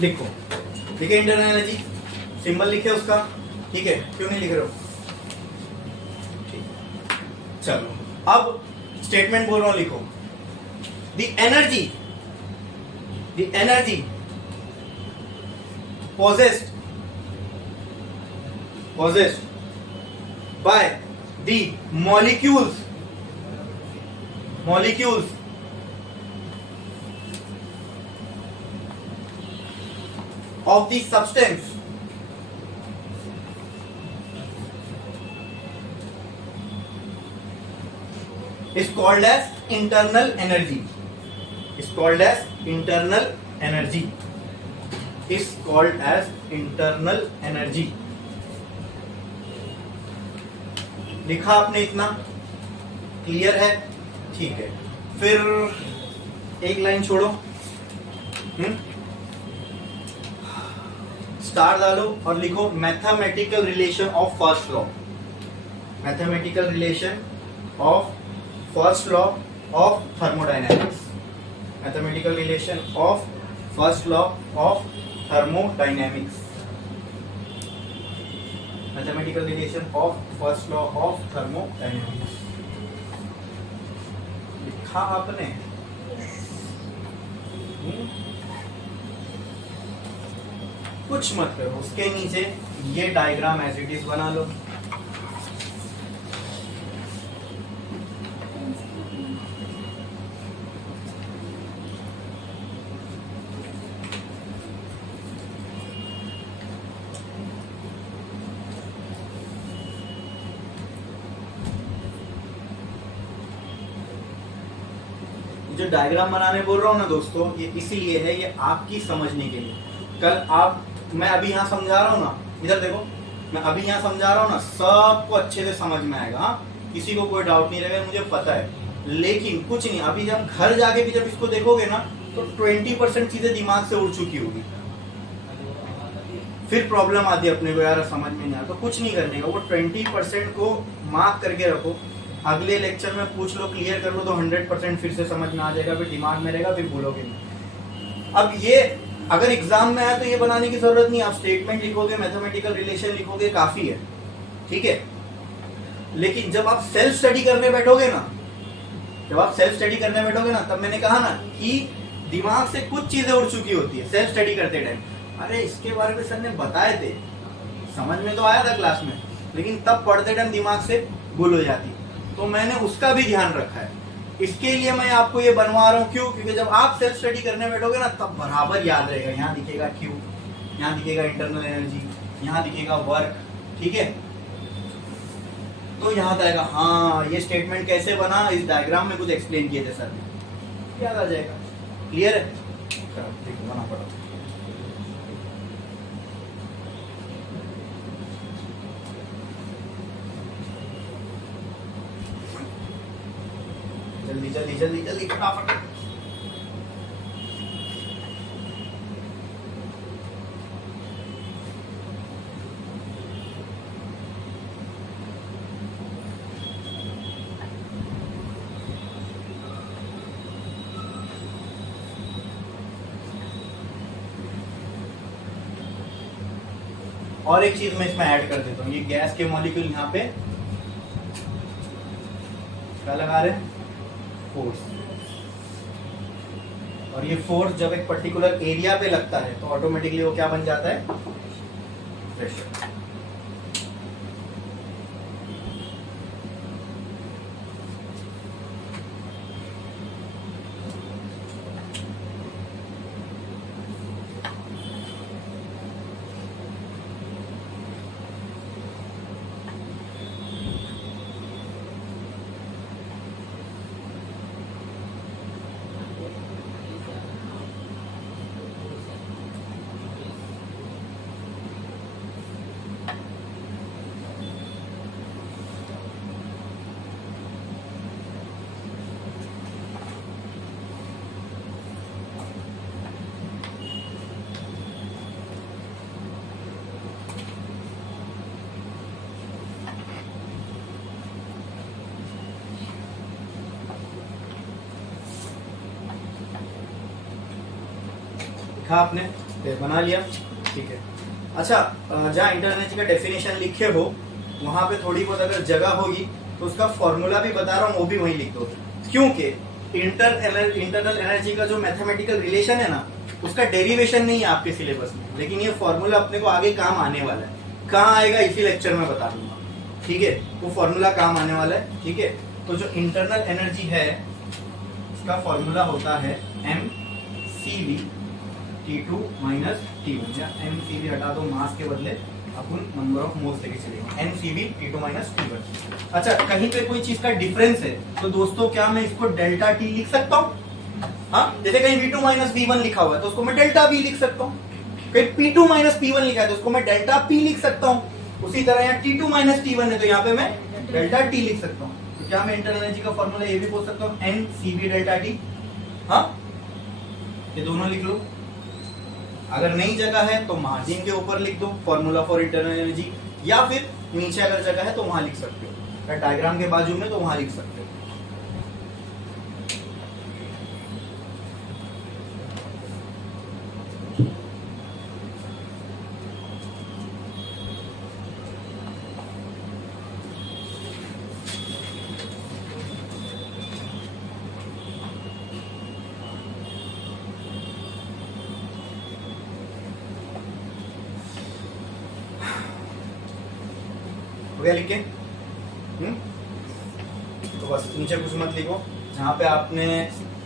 लिखो। ठीक है, इंटरनल एनर्जी सिंबल लिखे उसका। ठीक है, क्यों नहीं लिख रहे हो? ठीक, चलो अब स्टेटमेंट बोल रहा हूं, लिखो। The energy possessed by the molecules of the substance is called as internal energy. Is called as internal energy. Is called as internal energy. लिखा आपने इतना? क्लियर है? ठीक है, फिर एक लाइन छोड़ो, स्टार डालो और लिखो mathematical relation of first law. Mathematical relation of first law of thermodynamics. Mathematical relation of first law of thermodynamics. Mathematical relation of first law of thermodynamics लिखा आपने? कुछ मत करो, उसके नीचे ये डायग्राम एज इट इज बना लो। जो डायग्राम बनाने बोल रहा हूँ ना दोस्तों, ये इसीलिए है, ये आपकी समझने के लिए। कल आप, मैं अभी यहाँ समझा रहा हूँ ना, इधर देखो, मैं अभी यहाँ समझा रहा हूँ ना, सबको अच्छे से समझ में आएगा। हाँ, किसी को कोई डाउट नहीं रहेगा, मुझे पता है। लेकिन कुछ नहीं, अभी जब घर जाके भी जब इसको देखोगे ना तो 20% चीजें दिमाग से उड़ चुकी होगी, फिर प्रॉब्लम आती है अपने को, यार समझ में नहीं आता। तो कुछ नहीं करने का, वो 20% को मार्क करके रखो, अगले लेक्चर में पूछ लो, क्लियर कर लो तो 100% फिर से समझ में आ जाएगा, फिर दिमाग में रहेगा, फिर भूलोगे नहीं। अब ये अगर एग्जाम में आया तो ये बनाने की जरूरत नहीं, आप स्टेटमेंट लिखोगे, मैथमेटिकल रिलेशन लिखोगे, काफी है। ठीक है, लेकिन जब आप सेल्फ स्टडी करने बैठोगे ना, तब मैंने कहा ना कि दिमाग से कुछ चीजें उड़ चुकी होती है सेल्फ स्टडी करते टाइम। अरे इसके बारे में सर ने बताए थे, समझ में तो आया था क्लास में, लेकिन तब पढ़ते टाइम दिमाग से भूल हो जाती, तो मैंने उसका भी ध्यान रखा है। इसके लिए मैं आपको ये बनवा रहा हूँ। क्यों? क्योंकि जब आप सेल्फ स्टडी करने बैठोगे ना तब बराबर याद रहेगा। यहाँ दिखेगा क्यू, यहाँ दिखेगा इंटरनल एनर्जी, यहाँ दिखेगा वर्क। ठीक है, तो याद आएगा, हाँ ये स्टेटमेंट कैसे बना, इस डायग्राम में कुछ एक्सप्लेन किए थे सर ने, याद आ जाएगा। क्लियर है? देखो बना पड़ा। जल्दी जल्दी जल्दी जल्दी फटाफट। और एक चीज मैं इसमें ऐड कर देता हूँ, ये गैस के मॉलिक्यूल यहाँ पे क्या लगा रहे हैं, फोर्स। और ये फोर्स जब एक पर्टिकुलर एरिया पे लगता है तो ऑटोमेटिकली वो क्या बन जाता है, प्रेशर। लिखा आपने, बना लिया, ठीक है। अच्छा, जहाँ इंटर एनर्जी का डेफिनेशन लिखे हो वहां पे थोड़ी बहुत अगर जगह होगी तो उसका फॉर्मूला भी बता रहा हूँ वो भी वहीं लिख दो, क्योंकि इंटरनल एनर्जी का जो मैथमेटिकल रिलेशन है ना उसका डेरिवेशन नहीं है आपके सिलेबस में, लेकिन ये फॉर्मूला अपने को आगे काम आने वाला है। कहाँ आएगा इसी लेक्चर में बता दूंगा, ठीक है। वो फॉर्मूला काम आने वाला है, ठीक है। तो जो इंटरनल एनर्जी है इसका फॉर्मूला होता है mCV T2 माइनस T1, या mCV हटा दो, मास के बदले अपन नंबर ऑफ मोल्स लेके चलेंगे, mCV T2 माइनस T1। अच्छा, कहीं पे कोई चीज का डिफरेंस है तो दोस्तों क्या मैं इसको डेल्टा T लिख सकता हूँ? हाँ, जैसे कहीं V2 माइनस V1 लिखा हुआ है तो उसको मैं डेल्टा V लिख सकता हूँ, कहीं P2 माइनस P1 लिखा है तो उसको मैं डेल्टा P लिख सकता हूँ। उसी तरह यहाँ T2 माइनस T1 है तो यहाँ पे मैं डेल्टा T लिख सकता हूँ। तो क्या मैं इंटरनल एनर्जी का फॉर्मूला ये भी बोल सकता हूँ, mCV डेल्टा T? हाँ, ये दोनों लिख लो। अगर नई जगह है तो मार्जिन के ऊपर लिख दो फॉर्मूला फॉर इंटरनल एनर्जी, या फिर नीचे अगर जगह है तो वहां लिख सकते हो, या डायग्राम के बाजू में तो वहां लिख सकते हो। हो गया लिख के? तो बस नीचे कुछ मत लिखो, जहाँ पे आपने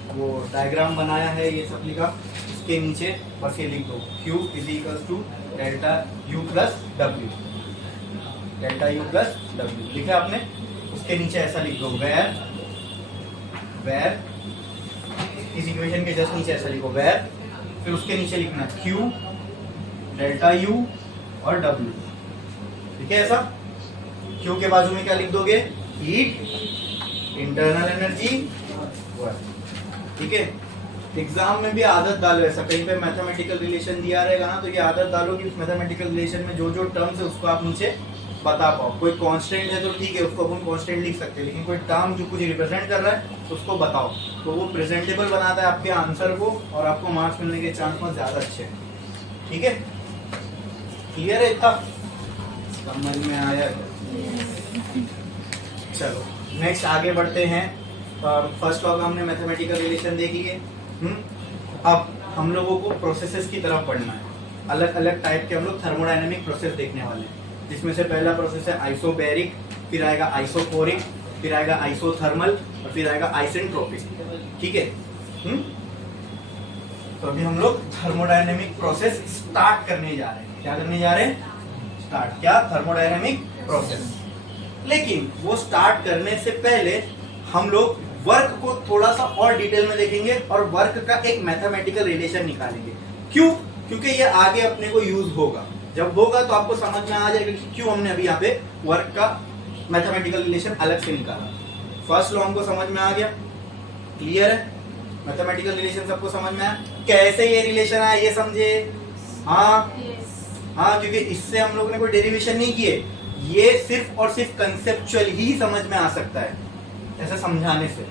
वो डायग्राम बनाया है ये सब लिखा, उसके नीचे बस ये लिख दो Q is equals to delta U plus W, delta U plus W लिखा आपने। उसके नीचे ऐसा लिख दो वेर इस इक्वेशन के जस्ट नीचे ऐसा लिखो वेर, फिर उसके नीचे लिखना Q डेल्टा U और W, ठीक है। ऐसा Q के बाजू में क्या लिख दोगे, हीट, इंटरनल एनर्जी, ठीक है। एग्जाम में भी आदत डालो, ऐसा कहीं पे मैथमेटिकल रिलेशन दिया रहेगा ना तो ये आदत डालो कि उस मैथमेटिकल रिलेशन में जो जो टर्म्स है उसको आप नीचे बता पाओ। कोई कांस्टेंट है तो ठीक है, उसको अपन कांस्टेंट लिख सकते हैं, लेकिन कोई टर्म जो कुछ रिप्रेजेंट कर रहा है उसको बताओ, तो वो प्रेजेंटेबल बनाता है आपके आंसर को और आपको मार्क्स मिलने के चांस बहुत ज्यादा अच्छे हैं, ठीक है। क्लियर है? इतना समझ में आया? चलो नेक्स्ट आगे बढ़ते हैं। फर्स्ट लॉ का हमने मैथमेटिकल रिलेशन देख लिए। अब हम लोगों को प्रोसेसेस की तरफ पढ़ना है। अलग अलग टाइप के हम लोग थर्मोडायनेमिक प्रोसेस देखने वाले हैं, जिसमें से पहला प्रोसेस है आइसोबैरिक, फिर आएगा आइसोफोरिक, फिर आएगा आइसोथर्मल और फिर आएगा आइसेंट्रोपिक, ठीक है। तो अभी हम लोग थर्मोडायनेमिक प्रोसेस स्टार्ट करने जा रहे हैं। क्या करने जा रहे हैं? स्टार्ट। क्या? Thermodynamic process. लेकिन वो स्टार्ट करने से पहले हम लोग वर्क को थोड़ा सा और डिटेल में देखेंगे और वर्क का एक मैथमेटिकल रिलेशन निकालेंगे। क्यों? क्योंकि ये आगे अपने को यूज होगा। जब होगा तो आपको समझ में आ जाएगा कि क्यों हमने अभी यहाँ पे वर्क का मैथमेटिकल रिलेशन अलग से निकाला। फर्स्ट लॉ हमको समझ में आ गया, क्लियर है? मैथमेटिकल रिलेशन सबको समझ में आया? कैसे ये रिलेशन आया ये समझे? हाँ हाँ, क्योंकि इससे हम लोग ने कोई डेरिवेशन नहीं किए, ये सिर्फ और सिर्फ कंसेप्चुअल ही समझ में आ सकता है ऐसे समझाने से।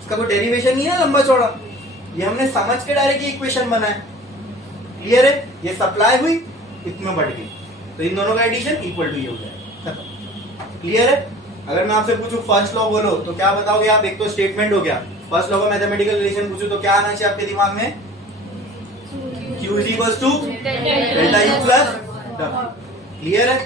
इसका कोई डेरिवेशन नहीं है लंबा चौड़ा, ये हमने समझ के डायरेक्ट इक्वेशन बनाया। क्लियर है? ये सप्लाई हुई, इतने बढ़ गई, तो इन दोनों का एडिशन इक्वल टू ये हो जाएगा, खत्म। क्लियर है? अगर मैं आपसे पूछूं फर्स्ट लॉ बोलो तो क्या बताओगे आप? एक तो स्टेटमेंट हो गया। फर्स्ट लॉ का मैथमेटिकल रिलेशन पूछूं तो क्या आना चाहिए आपके दिमाग में? Q is equal to delta U plus W। Clear है?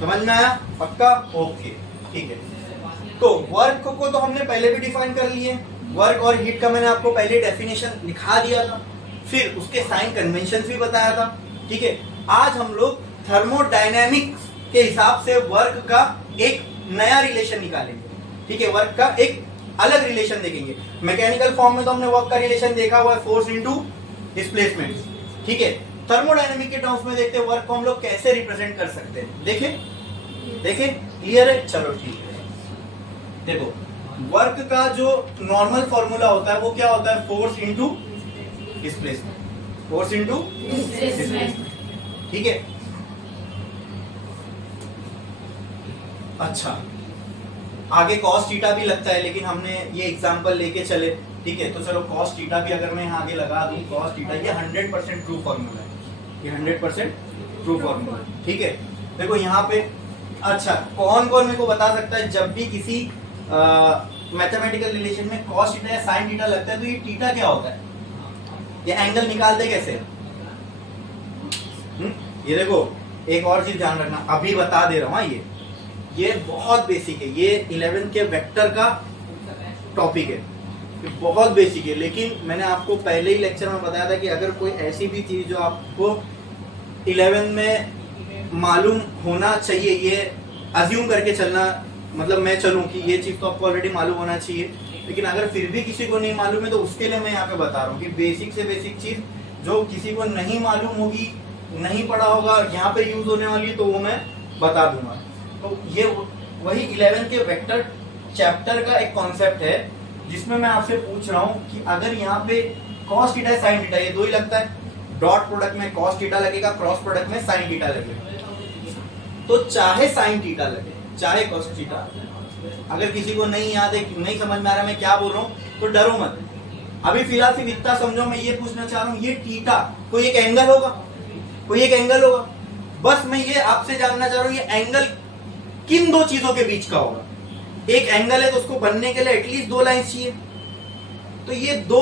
समझ में आया? पक्का? ओके, ठीक है। तो वर्क को तो हमने पहले भी डिफाइन कर लिए, वर्क और हीट का मैंने आपको पहले डेफिनेशन लिखा दिया था, फिर उसके साइन कन्वेंशन भी बताया था। ठीक है, आज हम लोग थर्मोडायनेमिक्स के हिसाब से वर्क का एक नया रिलेशन निकालेंगे। ठीक है, वर्क का एक अलग रिलेशन देखेंगे। मैकेनिकल फॉर्म में तो हमने वर्क का रिलेशन देखा हुआ है, फोर्स इनटू डिस्प्लेसमेंट। ठीक है, थर्मोडायनेमिक के टर्म्स में देखते हैं वर्क को हम लोग कैसे रिप्रेजेंट कर सकते हैं। देखें, क्लियर है? चलो ठीक है। देखो, वर्क का जो नॉर्मल फॉर्मूला होता है वो क्या होता है? Force into displacement, force into displacement. ठीक है, अच्छा, आगे cos थीटा भी लगता है, लेकिन हमने ये एग्जांपल लेके चले। ठीक है, तो चलो cos थीटा भी अगर मैं यहाँ आगे लगा दूं, cos थीटा ये 100% ट्रू फॉर्मूला है, ये 100% ट्रू फॉर्मूला है। ठीक है, देखो यहाँ पे, अच्छा, कौन कौन मेरे को बता सकता है जब भी किसी मैथमेटिकल रिलेशन में cos थीटा या sin थीटा लगता है तो ये थीटा क्या होता है? ये एंगल निकालते कैसे? ये देखो, एक और चीज ध्यान रखना, अभी बता दे रहा हूँ। ये बहुत बेसिक है, ये 11th के वेक्टर का टॉपिक है, ये बहुत बेसिक है। लेकिन मैंने आपको पहले ही लेक्चर में बताया था कि अगर कोई ऐसी भी चीज जो आपको 11 में मालूम होना चाहिए, ये अज्यूम करके चलना, मतलब मैं चलूं कि ये चीज तो आपको ऑलरेडी मालूम होना चाहिए, लेकिन अगर फिर भी किसी को नहीं मालूम है तो उसके लिए मैं यहाँ पे बता रहा हूँ कि बेसिक से बेसिक चीज जो किसी को नहीं मालूम होगी, नहीं पढ़ा होगा, यहाँ पे यूज होने वाली है, तो वो मैं बता दूंगा। तो ये वही 11 के वेक्टर चैप्टर का एक कॉन्सेप्ट है, जिसमें मैं आपसे पूछ रहा हूँ कि अगर यहाँ पे cos थीटा sin थीटा, ये दो ही लगता है, डॉट प्रोडक्ट में cos थीटा लगेगा, क्रॉस प्रोडक्ट में sin थीटा लगेगा। तो चाहे sin थीटा लगे चाहे cos थीटा, अगर किसी को नहीं याद है, नहीं समझ में आ रहा मैं क्या बोल रहा हूँ, तो डरो मत। अभी फिलहाल सिर्फ इतना समझो, मैं ये पूछना चाह रहा हूँ, ये थीटा कोई एक एंगल होगा, कोई एक एंगल होगा। बस मैं ये आपसे जानना चाह रहा हूँ, ये एंगल किन दो चीजों के बीच का होगा? एक एंगल है तो उसको बनने के लिए एटलीस्ट दो लाइन चाहिए, तो ये दो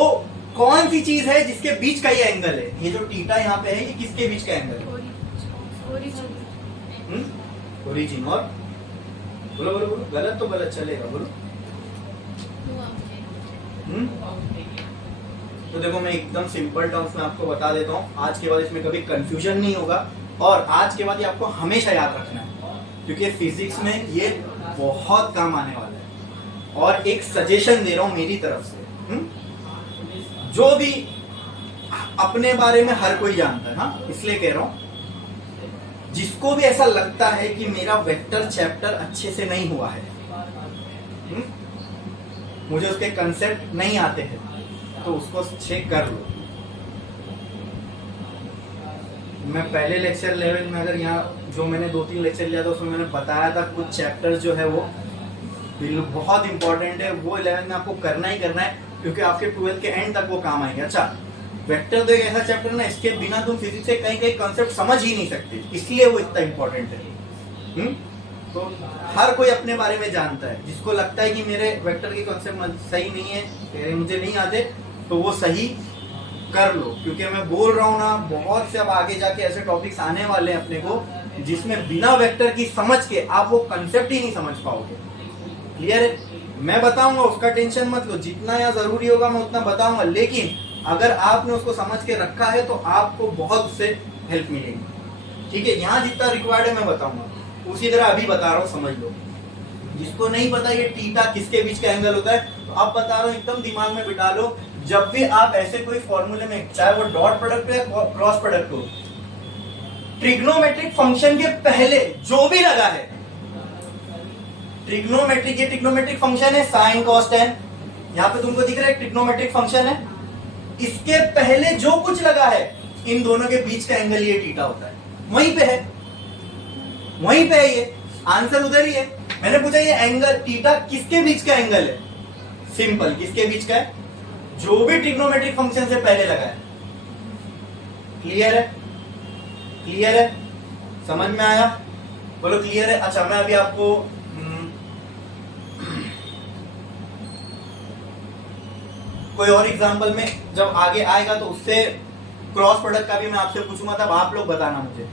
कौन सी चीज है जिसके बीच का ये एंगल है? ये जो थीटा यहाँ पे है, ये किसके बीच का एंगल है? ओरिजिन और, बोलो बोलो बोलो, गलत तो गलत चलेगा, बोलो। तो देखो, मैं एकदम सिंपल टर्म्स में आपको बता देता हूँ, आज के बाद इसमें कभी कंफ्यूजन नहीं होगा, और आज के बाद ये आपको हमेशा याद रखना है, क्योंकि फिजिक्स में ये बहुत काम आने वाला है। और एक सजेशन दे रहा हूं मेरी तरफ से, जो भी अपने बारे में हर कोई जानता है ना, इसलिए कह रहा हूं, जिसको भी ऐसा लगता है कि मेरा वेक्टर चैप्टर अच्छे से नहीं हुआ है, मुझे उसके कंसेप्ट नहीं आते हैं, तो उसको चेक कर लो। मैं पहले लेक्चर 11 में, अगर यहाँ जो मैंने 2-3 लेक्चर लिया था उसमें मैंने बताया था कुछ चैप्टर जो है वो बहुत इंपॉर्टेंट है, वो 11 में आपको करना ही करना है, क्योंकि आपके 12th के एंड तक वो काम आएंगे। अच्छा, वेक्टर तो एक ऐसा चैप्टर है ना, इसके बिना तुम फिजिक्स से कहीं कहीं कॉन्सेप्ट समझ ही नहीं सकते, इसलिए वो इतना इंपॉर्टेंट है। तो हर कोई अपने बारे में जानता है, जिसको लगता है कि मेरे वेक्टर के कॉन्सेप्ट सही नहीं है, मुझे नहीं आते, तो वो सही कर लो, क्योंकि मैं बोल रहा हूँ ना, बहुत से अब आगे जाके ऐसे टॉपिक्स आने वाले हैं अपने को, जिसमें बिना वेक्टर की समझ के आप वो कंसेप्ट ही नहीं समझ पाओगे। क्लियर है? मैं बताऊंगा, उसका टेंशन मत लो, जितना यहाँ जरूरी होगा मैं उतना बताऊंगा, लेकिन अगर आपने उसको समझ के रखा है तो आपको बहुत उससे हेल्प मिलेगी। ठीक है, यहाँ जितना रिक्वायर्ड है मैं बताऊंगा, उसी तरह अभी बता रहा हूँ, समझ लो। जिसको नहीं पता ये थीटा किसके बीच का एंगल होता है, तो अब बता रहा हूँ, एकदम दिमाग में बिठा लो। जब भी आप ऐसे कोई फॉर्मूले में, चाहे वो डॉट प्रोडक्ट हो या क्रॉस प्रोडक्ट हो, ट्रिग्नोमेट्रिक फंक्शन के पहले जो भी लगा है, ट्रिग्नोमेट्रिक, ये ट्रिग्नोमेट्रिक फंक्शन है साइन कॉस टेन, यहाँ पे तुमको दिख रहा है ट्रिग्नोमेट्रिक फंक्शन है, इसके पहले जो कुछ लगा है, इन दोनों के बीच का एंगल ये थीटा होता है, वहीं पे है, वहीं पे है, ये आंसर उधर ही है। मैंने पूछा ये एंगल थीटा किसके बीच का एंगल है? सिंपल, किसके बीच का है? जो भी ट्रिग्नोमेट्रिक फंक्शन से पहले लगा है। क्लियर है? क्लियर है? समझ में आया? बोलो क्लियर है? अच्छा मैं अभी आपको कोई और एग्जांपल में जब आगे आएगा तो उससे क्रॉस प्रोडक्ट का भी मैं आपसे पूछूंगा, तब आप लोग बताना मुझे,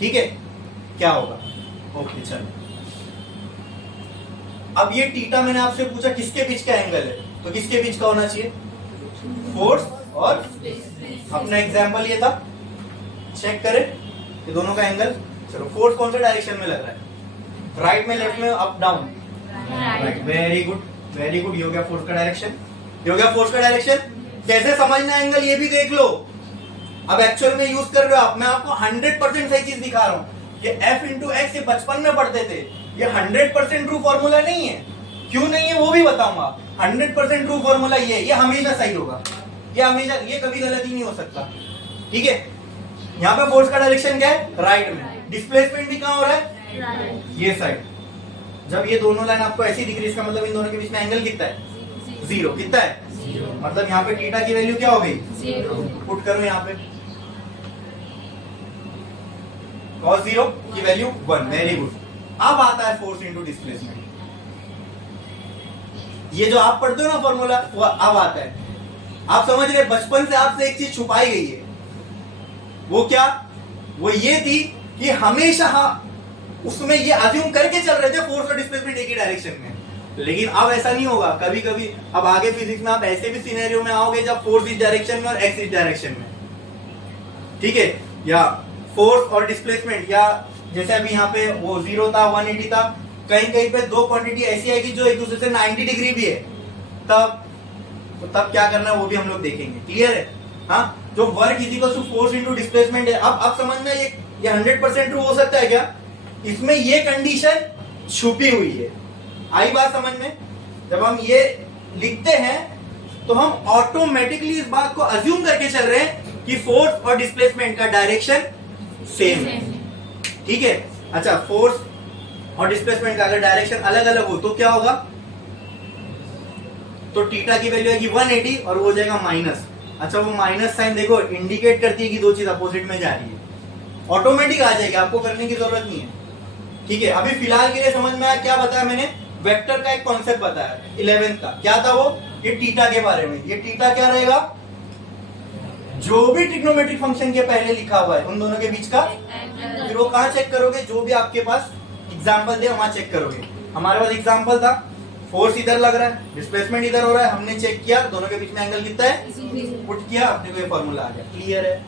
ठीक है क्या होगा? ओके चलो। अब ये थीटा मैंने आपसे पूछा किसके बीच का एंगल है, तो किसके बीच का होना चाहिए? फोर्स और अपना एग्जांपल ये था, चेक करें ये दोनों का एंगल। चलो फोर्स कौन से डायरेक्शन में लग रहा है? राइट में, लेफ्ट में, up down? Right. Very good very good. ये हो गया फोर्स का डायरेक्शन, ये हो गया फोर्स का डायरेक्शन। कैसे समझना एंगल ये भी देख लो। अब एक्चुअल में यूज कर रहे हो आप, मैं आपको 100% सही चीज दिखा रहा हूँ। ये F इंटू एक्स ये बचपन में पढ़ते थे, ये 100% ट्रू फॉर्मूला नहीं है। क्यों नहीं है वो भी बताऊंगा। 100% ट्रू फॉर्मूला ये हमेशा सही होगा, ये हमेशा, ये कभी गलत ही नहीं हो सकता, ठीक है। यहाँ पे फोर्स का डायरेक्शन क्या है? राइट में। डिस्प्लेसमेंट भी कहाँ हो रहा है? ये साइड। जब ये दोनों लाइन आपको ऐसी दिख रही है, इसका मतलब इन दोनों के बीच में एंगल कितना है? 0। कितना है? 0। मतलब यहाँ पे थीटा की वैल्यू क्या हो गई? 0। पुट करो यहाँ पे, cos 0 की वैल्यू 1। Very good. अब आता है फोर्स इनटू डिस्प्लेसमेंट। ये जो आप पढ़ते हो ना फॉर्मूला, वो अब आता है। आप समझ रहे, बचपन से आपसे एक चीज छुपाई गई है। वो क्या? वो ये थी कि हमेशा उसमें ये अज्यूम करके चल रहे थे फोर्स और डिस्प्लेसमेंट एक ही डायरेक्शन में, लेकिन अब ऐसा नहीं होगा। कभी कभी अब आगे फिजिक्स में आप ऐसे भी सिनेरियो में आओगे जब फोर्स इस डायरेक्शन में और एक्स इस डायरेक्शन में, ठीक है, या फोर्स और डिस्प्लेसमेंट, या जैसे अभी यहाँ पे वो 0 था, 180 था, कहीं कहीं पे दो क्वांटिटी ऐसी आएगी जो एक दूसरे से 90 डिग्री भी है, तब क्या करना है वो भी हम लोग देखेंगे। क्लियर है? हाँ, जो work is equal to force into displacement है। अब समझ में ये 100% ट्रू हो सकता है क्या? इसमें ये कंडीशन छुपी हुई है। आई बात समझ में? जब हम ये लिखते हैं तो हम ऑटोमेटिकली इस बात को अज्यूम करके चल रहे हैं कि फोर्स और डिस्प्लेसमेंट का डायरेक्शन सेम है, ठीक है। अच्छा, फोर्स और डिस्प्लेसमेंट का अगर डायरेक्शन अलग अलग हो तो क्या होगा? तो थीटा की वैल्यू आएगी 180 और वो हो जाएगा माइनस। अच्छा, वो माइनस साइन देखो इंडिकेट करती है कि दो चीज अपोजिट में जा रही है, ऑटोमेटिक आ जाएगी, आपको करने की जरूरत नहीं है, ठीक है। अभी फिलहाल के लिए समझ में आया क्या बताया मैंने? वेक्टर का एक कॉन्सेप्ट बताया 11th का। क्या था वो? ये थीटा के बारे में। ये थीटा क्या रहेगा? जो भी ट्रिग्नोमेट्रिक फंक्शन के पहले लिखा हुआ है उन दोनों के बीच का, फिर वो कहां चेक करोगे? जो भी आपके पास एग्जांपल दे वहां चेक करोगे। हमारे पास एग्जांपल था, फोर्स इधर लग रहा है, डिस्प्लेसमेंट इधर हो रहा है, हमने चेक किया दोनों के बीच में एंगल कितना है, पुट किया, अपने को ये फॉर्मूला आ गया। क्लियर है?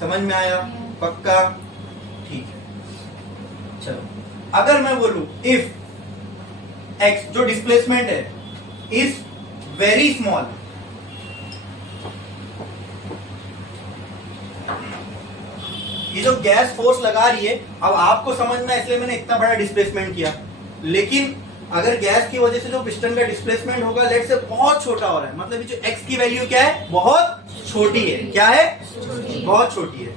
समझ में आया? पक्का? ठीक है। चलो, अगर मैं बोलूं इफ x जो डिस्प्लेसमेंट है इज वेरी स्मॉल, ये जो गैस फोर्स लगा रही है, अब आपको समझ में, इसलिए मैंने इतना बड़ा डिस्प्लेसमेंट किया, लेकिन अगर गैस की वजह से जो पिस्टन का डिस्प्लेसमेंट होगा लेट से बहुत छोटा हो रहा है, मतलब जो x की वैल्यू क्या है? बहुत छोटी है। क्या है? बहुत छोटी है।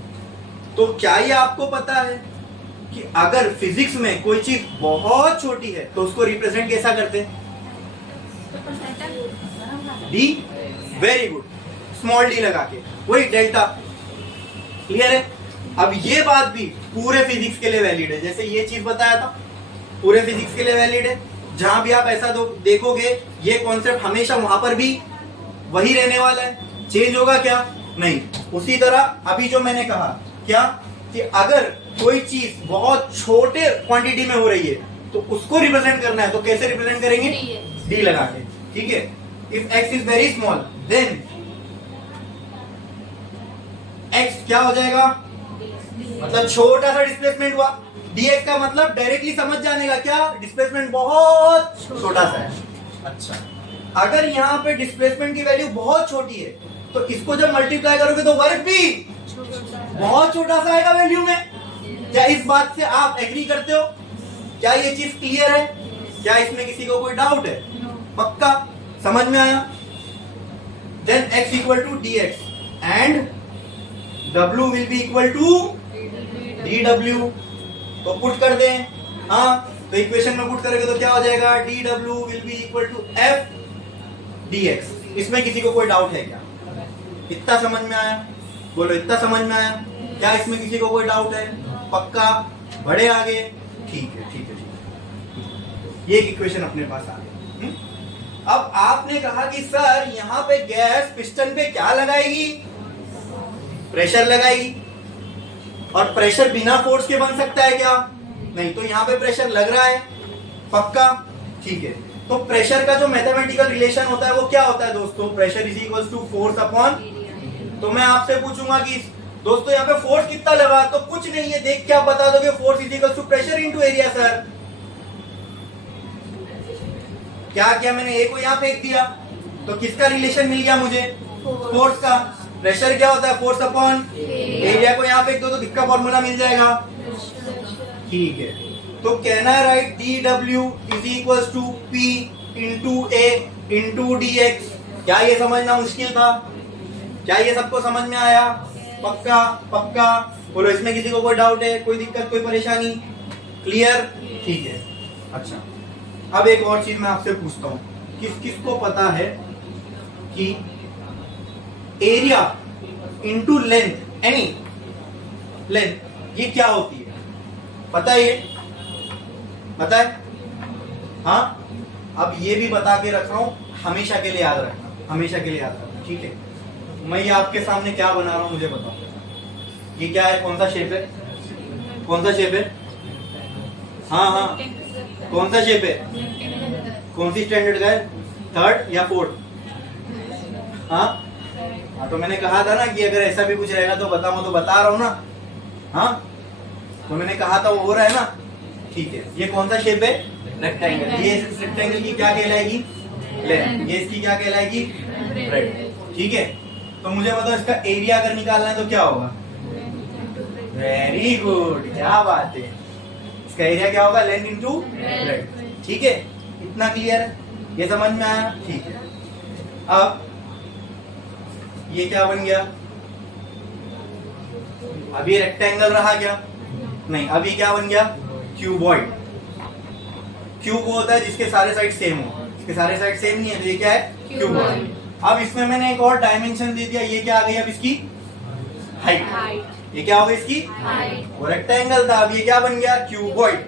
तो क्या ये आपको पता है कि अगर फिजिक्स में कोई चीज बहुत छोटी है तो उसको रिप्रेजेंट कैसा करते हैं? D. Very good, small D लगा के, वही डेल्टा। क्लियर है? अब ये बात भी पूरे फिजिक्स के लिए वैलिड है। जैसे ये चीज बताया था, पूरे फिजिक्स के लिए वैलिड है। जहां भी आप ऐसा देखोगे, ये कॉन्सेप्ट हमेशा वहां पर भी वही रहने वाला है। चेंज होगा क्या? नहीं। उसी तरह अभी जो मैंने कहा क्या, कि अगर कोई चीज बहुत छोटे क्वांटिटी में हो रही है तो उसको रिप्रेजेंट करना है, तो कैसे रिप्रेजेंट करेंगे? डी लगा के, ठीक है। If x is very small then x क्या हो जाएगा? मतलब छोटा सा डिस्प्लेसमेंट हुआ। dx का मतलब डायरेक्टली समझ जाने का, क्या? डिस्प्लेसमेंट बहुत छोटा सा है। अच्छा, अगर यहाँ पे डिस्प्लेसमेंट की वैल्यू बहुत छोटी है तो इसको जब मल्टीप्लाई करोगे तो वर्क भी बहुत छोटा सा आएगा वैल्यू में। क्या इस बात से आप एग्री करते हो? क्या ये चीज क्लियर है? क्या इसमें किसी को कोई डाउट है? पक्का? समझ में आया? Then x equal to dx and w will be equal to dw। तो पुट कर दें, हाँ, तो इक्वेशन में पुट करोगे तो क्या हो जाएगा? dw will be equal to f dx। इसमें किसी को कोई डाउट है क्या? इतना समझ में आया? बोलो, इतना समझ में आया? क्या इसमें किसी को कोई डाउट है? पक्का? बड़े आ गए, ठीक है ठीक है ठीक है, ये इक्वेशन अपने पास आ गई। अब आपने कहा कि सर यहाँ पे गैस पिस्टन पे क्या लगाएगी, प्रेशर लगाएगी, और प्रेशर बिना फोर्स के बन सकता है क्या? नहीं, तो यहाँ पे प्रेशर लग रहा है पक्का, ठीक है। तो प्रेशर का जो मैथमेटिकल रिलेशन होता है वो क्या होता है दोस्तों? Pressure is equal to force upon, तो मैं आपसे पूछूंगा कि दोस्तों यहाँ पे फोर्स कितना लगा, तो कुछ नहीं है, देख के आप बता दोगे force is equal to pressure into area. Sir क्या किया मैंने, ए को यहाँ फेंक दिया, तो किसका रिलेशन मिल गया मुझे? फोर्स का। प्रेशर क्या होता है? फोर्स अपॉन एरिया को यहाँ फेंक दो तो किसका फॉर्मूला मिल जाएगा? ठीक है, तो कहना है राइट डी डब्ल्यू is equal to p into a into d x. क्या ये समझना मुश्किल था? क्या ये सबको समझ में आया? पक्का पक्का बोलो, इसमें किसी को कोई डाउट है, कोई दिक्कत, कोई परेशानी? क्लियर, ठीक है। अच्छा, अब एक और चीज मैं आपसे पूछता हूँ, किस किस को पता है कि area into length, any length, ये क्या होती है? पता है? ये पता है? हाँ, अब ये भी बता के रख रहा हूं, हमेशा के लिए याद रखना, हमेशा के लिए याद रखना, ठीक है। मैं ये आपके सामने क्या बना रहा हूं मुझे बताओ, ये क्या है? कौन सा शेप है? कौन सा शेप है? हाँ हाँ, कौन सा शेप है? कौन सी स्टैंडर्ड का है? थर्ड या फोर्थ? हाँ हाँ, तो मैंने कहा था ना कि अगर ऐसा भी कुछ रहेगा तो बताऊं, तो बता रहा हूं ना। हाँ, तो मैंने कहा था वो हो रहा है ना, ठीक है। ये कौन सा शेप है? रेक्टेंगल। ये इस रेक्टेंगल की क्या कहलाएगी? लेंथ। ये इसकी क्या कहलाएगी? ब्रेड्थ। ठीक है, तो मुझे बताओ इसका एरिया अगर निकालना है तो क्या होगा? वेरी गुड, क्या बात है। इसका एरिया क्या होगा? Length into breadth. ठीक है, इतना क्लियर है? ये समझ में आया? ठीक है। अब ये क्या बन गया? अब ये रेक्टेंगल रहा क्या? नहीं, अब ये क्या बन गया? क्यूबॉइड। क्यूब वो होता है जिसके सारे साइड सेम हो, इसके सारे साइड सेम नहीं है, तो ये क्या है? क्यूबॉइड। अब इसमें मैंने एक और डायमेंशन दे दिया, ये क्या आ गई अब इसकी? हाइट। ये क्या हो गई इसकी? हाइट। वो रेक्टेंगल था, अब ये क्या बन गया? क्यूबॉइड।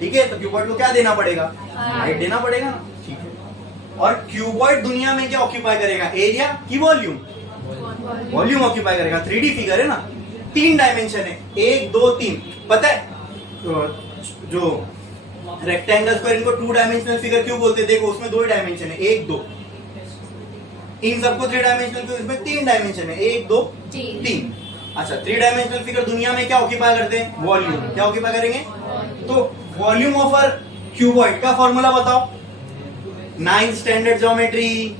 ठीक है, तो क्यूबॉइड को क्या देना पड़ेगा? हाइट देना पड़ेगा ना, ठीक है। और क्यूबॉइड दुनिया में क्या ऑक्यूपाई करेगा? एरिया की वॉल्यूम? वॉल्यूम ऑक्यूपाई करेगा। 3D फिगर है ना, 3 डायमेंशन है, 1 2 3। पता है तो जो रेक्टेंगल्स को इनको 2 डायमेंशनल फिगर क्यों बोलते हैं? देखो उसमें 2 डायमेंशन है, 1 2। इन सबको 3 डायमेंशनल क्यों? इसमें 3 डायमेंशन है, 1 2 3। अच्छा, 3 डायमेंशनल फिगर दुनिया में क्या ऑक्यूपाई करते हैं? वॉल्यूम। क्या ऑक्यूपाई करेंगे? तो वॉल्यूम ऑफ अ क्यूबॉइड का फॉर्मूला बताओ। 9th स्टैंडर्ड ज्योमेट्री,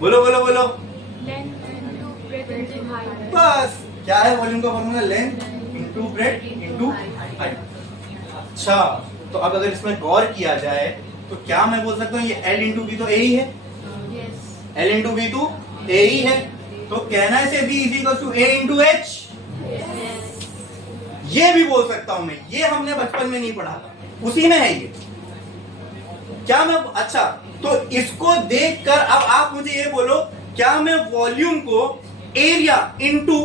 बोलो बोलो बोलो। बस, क्या है वॉल्यूम का formula? Length into breadth into height. अच्छा, तो अब अगर इसमें गौर किया जाए तो क्या मैं बोल सकता हूँ ये L इंटू बी तो ए ही है? L इंटू बी तो ए ही है, तो कहना है से b is equal to a into h. ये भी बोल सकता हूं मैं, ये हमने बचपन में नहीं पढ़ा था, उसी में है ये। क्या मैं, अच्छा तो इसको देखकर अब आप मुझे ये बोलो, क्या मैं वॉल्यूम को एरिया इंटू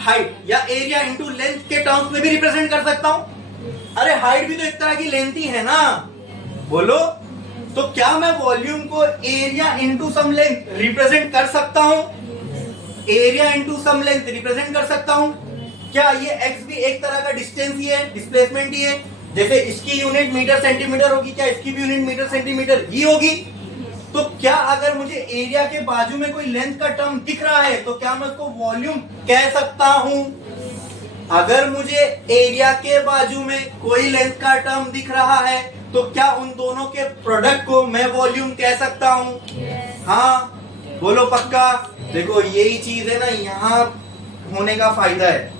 हाइट या एरिया इंटू लेंथ के टर्म्स में भी रिप्रेजेंट कर सकता हूं? अरे हाइट भी तो एक तरह की लेंथ ही है ना, बोलो। तो क्या मैं वॉल्यूम को area into sum length represent कर सकता हूं? Area into sum length represent कर सकता हूं। क्या ये x भी एक तरह का डिस्टेंस ही है, डिस्प्लेसमेंट ही है? जैसे इसकी यूनिट मीटर सेंटीमीटर होगी, क्या इसकी भी यूनिट मीटर सेंटीमीटर ही होगी? तो क्या अगर मुझे एरिया के बाजू में कोई लेंथ का टर्म दिख रहा है तो क्या मैं उसको वॉल्यूम कह सकता हूं? अगर मुझे एरिया के बाजू में कोई लेंथ का टर्म दिख रहा है तो क्या उन दोनों के प्रोडक्ट को मैं वॉल्यूम कह सकता हूं? हाँ, बोलो पक्का। देखो यही चीज है ना यहाँ होने का फायदा है।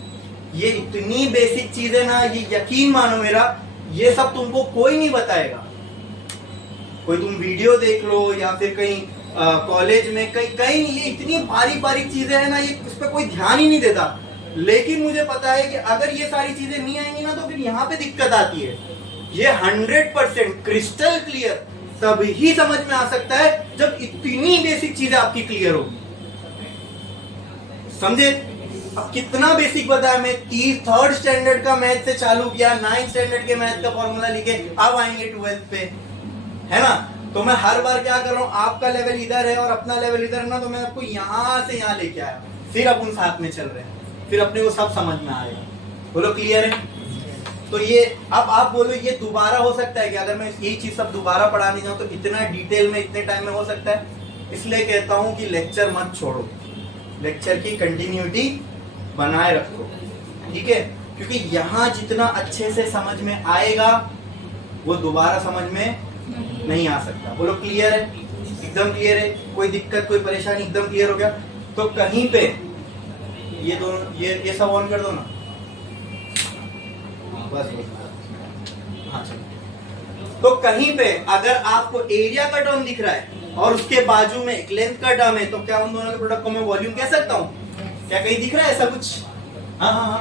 ये इतनी बेसिक चीज है ना, ये यकीन मानो मेरा, ये सब तुमको कोई नहीं बताएगा। कोई तुम वीडियो देख लो या फिर कहीं कॉलेज में कहीं ये इतनी बारीक बारीक चीजें है ना, ये इस पर कोई ध्यान ही नहीं देता। लेकिन मुझे पता है कि अगर ये सारी चीजें नहीं आएंगी ना तो फिर यहाँ पे दिक्कत आती है। ये 100% क्रिस्टल क्लियर तभी समझ में आ सकता है जब इतनी बेसिक चीजें आपकी क्लियर होगी। समझे? अब कितना बेसिक बताया मैं, 3rd स्टैंडर्ड का मैथ से चालू किया, 9th स्टैंडर्ड के मैथ का फॉर्मूला लिखे, अब आएंगे 12th पे, है ना। तो मैं हर बार क्या कर रहा हूँ, आपका लेवल इधर है और अपना लेवल इधर है ना, तो मैं आपको यहाँ से यहाँ लेके आया, फिर अपन साथ में चल रहे हैं, फिर अपने को सब समझ में आएगा। बोलो क्लियर है। तो ये अब आप बोलो ये दोबारा हो सकता है कि अगर मैं यही चीज सब दोबारा पढ़ाने जाऊँ तो इतना डिटेल में इतने टाइम में हो सकता है। इसलिए कहता हूँ कि लेक्चर मत छोड़ो, लेक्चर की कंटिन्यूटी बनाए रखो, ठीक है। क्योंकि यहाँ जितना अच्छे से समझ में आएगा वो दोबारा समझ में नहीं आ सकता। बोलो क्लियर है, एकदम क्लियर है, कोई दिक्कत कोई परेशानी, एकदम क्लियर हो गया। तो कहीं पे ये दोनों ये सब ऑन कर दो ना, बस हाँ चलो। तो कहीं पे अगर आपको एरिया का टर्म दिख रहा है और उसके बाजू में एक लेंथ का टर्म है, तो क्या उन दोनों के प्रोडक्ट को मैं वॉल्यूम कह सकता हूँ? क्या कहीं दिख रहा है ऐसा कुछ? हाँ हाँ हाँ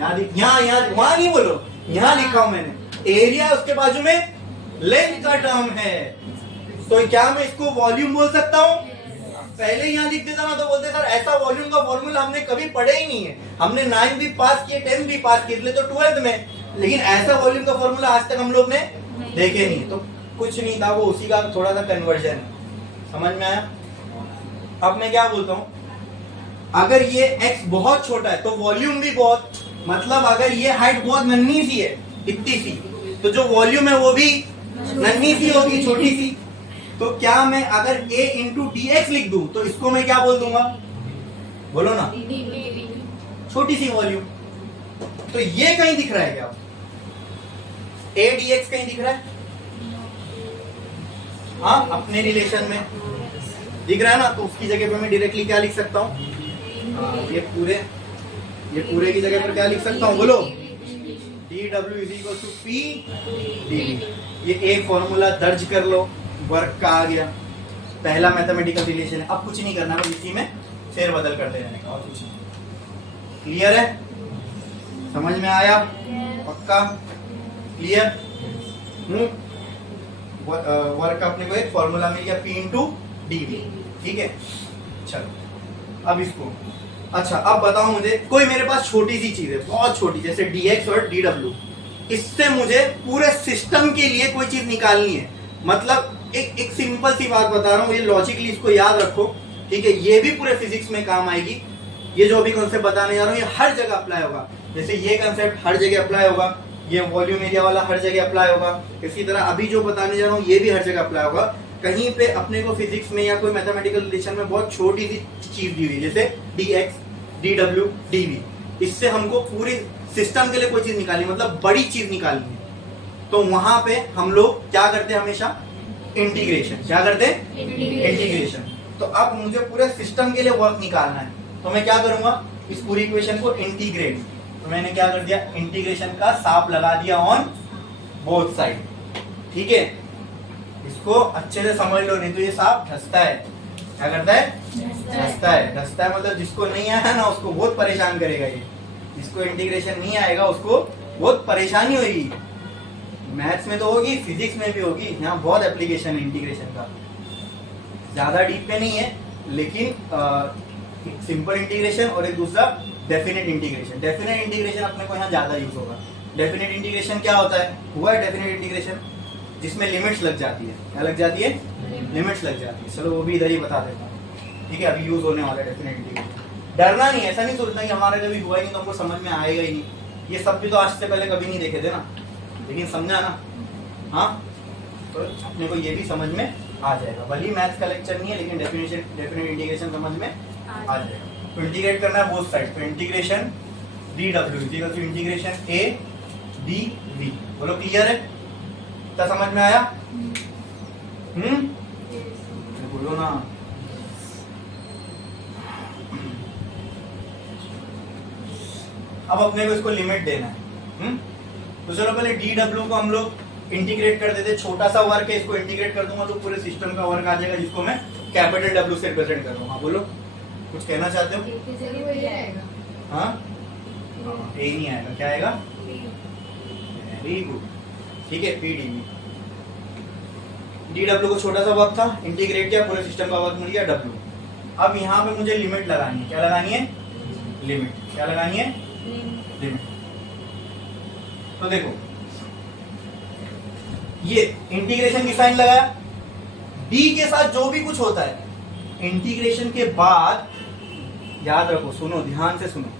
हाँ, यहाँ वहां नहीं बोलो, यहाँ लिखा हूं मैंने, एरिया उसके बाजू में लेंथ का टर्म है, तो क्या मैं इसको वॉल्यूम बोल सकता हूँ? पहले यहाँ लिख देता ना तो बोलते सर ऐसा वॉल्यूम का फॉर्मूला हमने कभी पढ़े ही नहीं है, हमने 9 भी पास किए 10 भी पास किए, इसलिए तो 12th में, लेकिन ऐसा वॉल्यूम का फॉर्मूला आज तक हम लोग ने देखे नहीं। तो कुछ नहीं था, वो उसी का थोड़ा सा कन्वर्जन है, समझ में आया। अब मैं क्या बोलता हूँ, अगर ये x बहुत छोटा है तो वॉल्यूम भी बहुत, मतलब अगर ये हाइट बहुत नन्ही सी है, इतनी सी, तो जो वॉल्यूम है वो भी नन्ही सी होगी, छोटी सी। तो क्या मैं अगर a इंटू dx लिख दूं तो इसको मैं क्या बोल दूंगा? बोलो ना, छोटी सी वॉल्यूम। तो ये कहीं दिख रहा है क्या? a dx कहीं दिख रहा है? हाँ, अपने रिलेशन में दिख रहा है ना, तो उसकी जगह पे मैं डायरेक्टली क्या लिख सकता हूँ? ये पूरे की जगह पर क्या लिख सकता हूँ? बोलो, dw is equal to p dv। ये एक फॉर्मूला दर्ज कर लो, वर्क का आ गया, पहला मैथमेटिकल रिलेशन है। अब कुछ नहीं करना है, इसी में फेरबदल करते रहने का, और कुछ नहीं। क्लियर है? समझ में आया? पक्का क्लियर? वर्क अपने को एक फॉर्मूला मिल गया, p इंटू dv, ठीक है। चलो अब इसको, अच्छा अब बताओ मुझे, कोई मेरे पास छोटी सी चीज है, बहुत छोटी, जैसे dx और dw, इससे मुझे पूरे सिस्टम के लिए कोई चीज निकालनी है। मतलब एक सिंपल सी बात बता रहा हूँ, ये लॉजिकली इसको याद रखो, ठीक है। ये भी पूरे फिजिक्स में काम आएगी, ये जो अभी कॉन्सेप्ट बताने जा रहा हूँ ये हर जगह अप्लाई होगा। जैसे ये कॉन्सेप्ट हर जगह अप्लाई होगा, ये वॉल्यूम एरिया वाला हर जगह अप्लाई होगा, इसी तरह अभी जो बताने जा रहा हूँ ये भी हर जगह अप्लाई होगा। कहीं पे अपने को फिजिक्स में या कोई मैथमेटिकल रिलेशन में बहुत छोटी सी चीज दी हुई, जैसे dx dw dv, इससे हमको पूरी सिस्टम के लिए कोई चीज निकालनी, मतलब बड़ी चीज निकालनी है, तो वहां पे हम लोग क्या करते हैं? हमेशा इंटीग्रेशन। क्या करते हैं? इंटीग्रेशन। तो अब मुझे पूरे सिस्टम के लिए वर्क निकालना है, तो मैं क्या करूंगा? इस पूरी इक्वेशन को इंटीग्रेट, तो मैंने क्या कर दिया? इंटीग्रेशन का साफ लगा दिया ऑन बोथ साइड, ठीक है। इसको अच्छे से समझ लो, नहीं तो ये साफ धंसता है। क्या करता है? धंसता है। धंसता है मतलब जिसको नहीं आया ना उसको बहुत परेशान करेगा ये, जिसको इंटीग्रेशन नहीं आएगा उसको बहुत परेशानी होगी। मैथ्स में तो होगी, फिजिक्स में भी होगी, यहाँ बहुत एप्लीकेशन है इंटीग्रेशन का, ज्यादा डीप पे नहीं है, लेकिन सिंपल इंटीग्रेशन और एक दूसरा डेफिनेट इंटीग्रेशन। डेफिनेट इंटीग्रेशन अपने को यहाँ ज्यादा यूज होगा। डेफिनेट इंटीग्रेशन क्या होता है? हुआ है डेफिनेट इंटीग्रेशन, जिसमें लिमिट्स लग जाती है। क्या लग जाती है? लिमिट्स लग जाती है। चलो वो भी इधर ही बता देता हूँ, ठीक है। अभी यूज होने वाला है डेफिनेट इंटीग्रेशन। डरना नहीं, ऐसा नहीं सोचना कि हमारा कभी हुआ ही नहीं तो हमको समझ में आएगा ही नहीं। ये सब भी तो आज से पहले कभी नहीं देखे थे ना, लेकिन समझा ना, हाँ, तो अपने को ये भी समझ में आ जाएगा। भले ही मैथ्स का लेक्चर नहीं है, लेकिन डेफिनेट इंटीग्रेशन समझ में आ जाएगा। तो इंटीग्रेट करना है बोथ साइड, तो integration dw equal to integration a dv। बोलो क्लियर है? क्या समझ में आया? बोलो ना। अब अपने को इसको लिमिट देना है। तो चलो पहले dw को हम लोग इंटीग्रेट कर देते। छोटा सा वर्क है, इसको इंटीग्रेट कर दूंगा तो पूरे सिस्टम का वर्क आ जाएगा, जिसको मैं कैपिटल W से रिप्रेजेंट कर दूंगा। बोलो, कुछ कहना चाहते हो? हाँ, ए नहीं आएगा, क्या आएगा? वेरी गुड, ठीक है। p dv, dw को छोटा सा वर्क था, इंटीग्रेट किया, पूरे सिस्टम का वर्क मिल गया w। अब यहाँ पे मुझे लिमिट लगानी है। क्या लगानी है? लिमिट। क्या लगानी है? लिमिट। तो देखो ये इंटीग्रेशन की साइन लगाया, डी के साथ जो भी कुछ होता है इंटीग्रेशन के बाद, याद रखो, सुनो ध्यान से सुनो,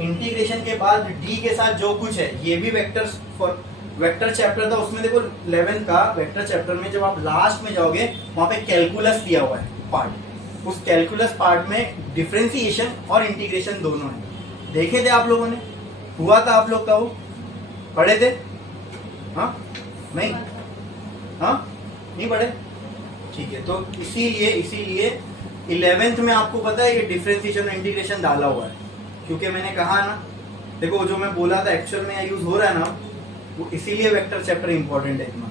इंटीग्रेशन के बाद डी के साथ जो कुछ है, ये भी वेक्टर्स फॉर वेक्टर चैप्टर था उसमें देखो 11 का वेक्टर चैप्टर में जब आप लास्ट में जाओगे वहां पे कैलकुलस दिया हुआ है पार्ट, उस कैलकुलस पार्ट में डिफरेंशिएशन और इंटीग्रेशन दोनों है। देखे थे आप लोगों ने? हुआ था आप लोग का? वो पढ़े थे? हाँ नहीं? हाँ नहीं पढ़े? ठीक है, तो इसीलिए 11th में आपको पता है ये डिफरेंशिएशन और इंटीग्रेशन डाला हुआ है, क्योंकि मैंने कहा ना, देखो जो मैं बोला था एक्चुअल में यूज हो रहा है ना, वो इसीलिए वेक्टर चैप्टर इंपॉर्टेंट है इतना।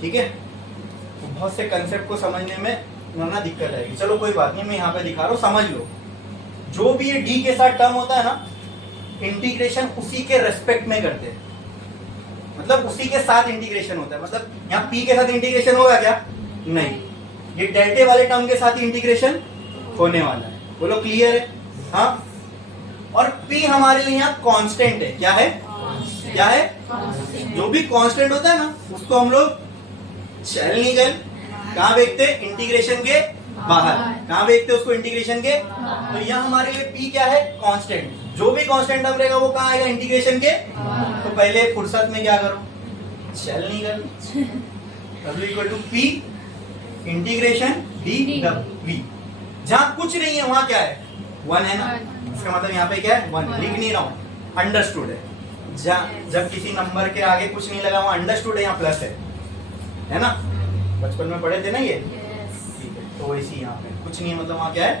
ठीक है, तो बहुत से कंसेप्ट को समझने में वरना दिक्कत आएगी। चलो कोई बात नहीं, मैं यहाँ पे दिखा रहा हूँ, समझ लो। जो भी ये डी के साथ टर्म होता है ना, इंटीग्रेशन उसी के रेस्पेक्ट में करते हैं, मतलब उसी के साथ इंटीग्रेशन होता है। मतलब यहाँ पी के साथ इंटीग्रेशन होगा क्या? नहीं, ये डेल्टे वाले टर्म के साथ इंटीग्रेशन होने वाला है। बोलो क्लियर है? हाँ। और पी हमारे लिए यहाँ कांस्टेंट है। क्या है? क्या है? जो भी कांस्टेंट होता है ना, उसको हम लोग चल निकल कहाँ देखते हैं? इंटीग्रेशन के बाहर। कहाँ देखते हैं उसको? इंटीग्रेशन के। तो यहाँ हमारे लिए पी क्या है? कांस्टेंट। जो भी कांस्टेंट टर्म रहेगा वो कहाँ आएगा? इंटीग्रेशन के। तो पहले फुर्सत में क्या करो? चल निकल W equal to p integration d v. जहां कुछ नहीं है वहां क्या है? 1 है ना, इसका मतलब यहाँ पे क्या है? 1। लिख नहीं रहा हूं, अंडरस्टूड है। जब किसी नंबर के आगे कुछ नहीं लगा वहां अंडरस्टूड है, यहाँ प्लस है ना? बचपन में पढ़े थे ना ये? ठीक है, तो वैसे यहाँ पे कुछ नहीं है, मतलब वहां क्या है?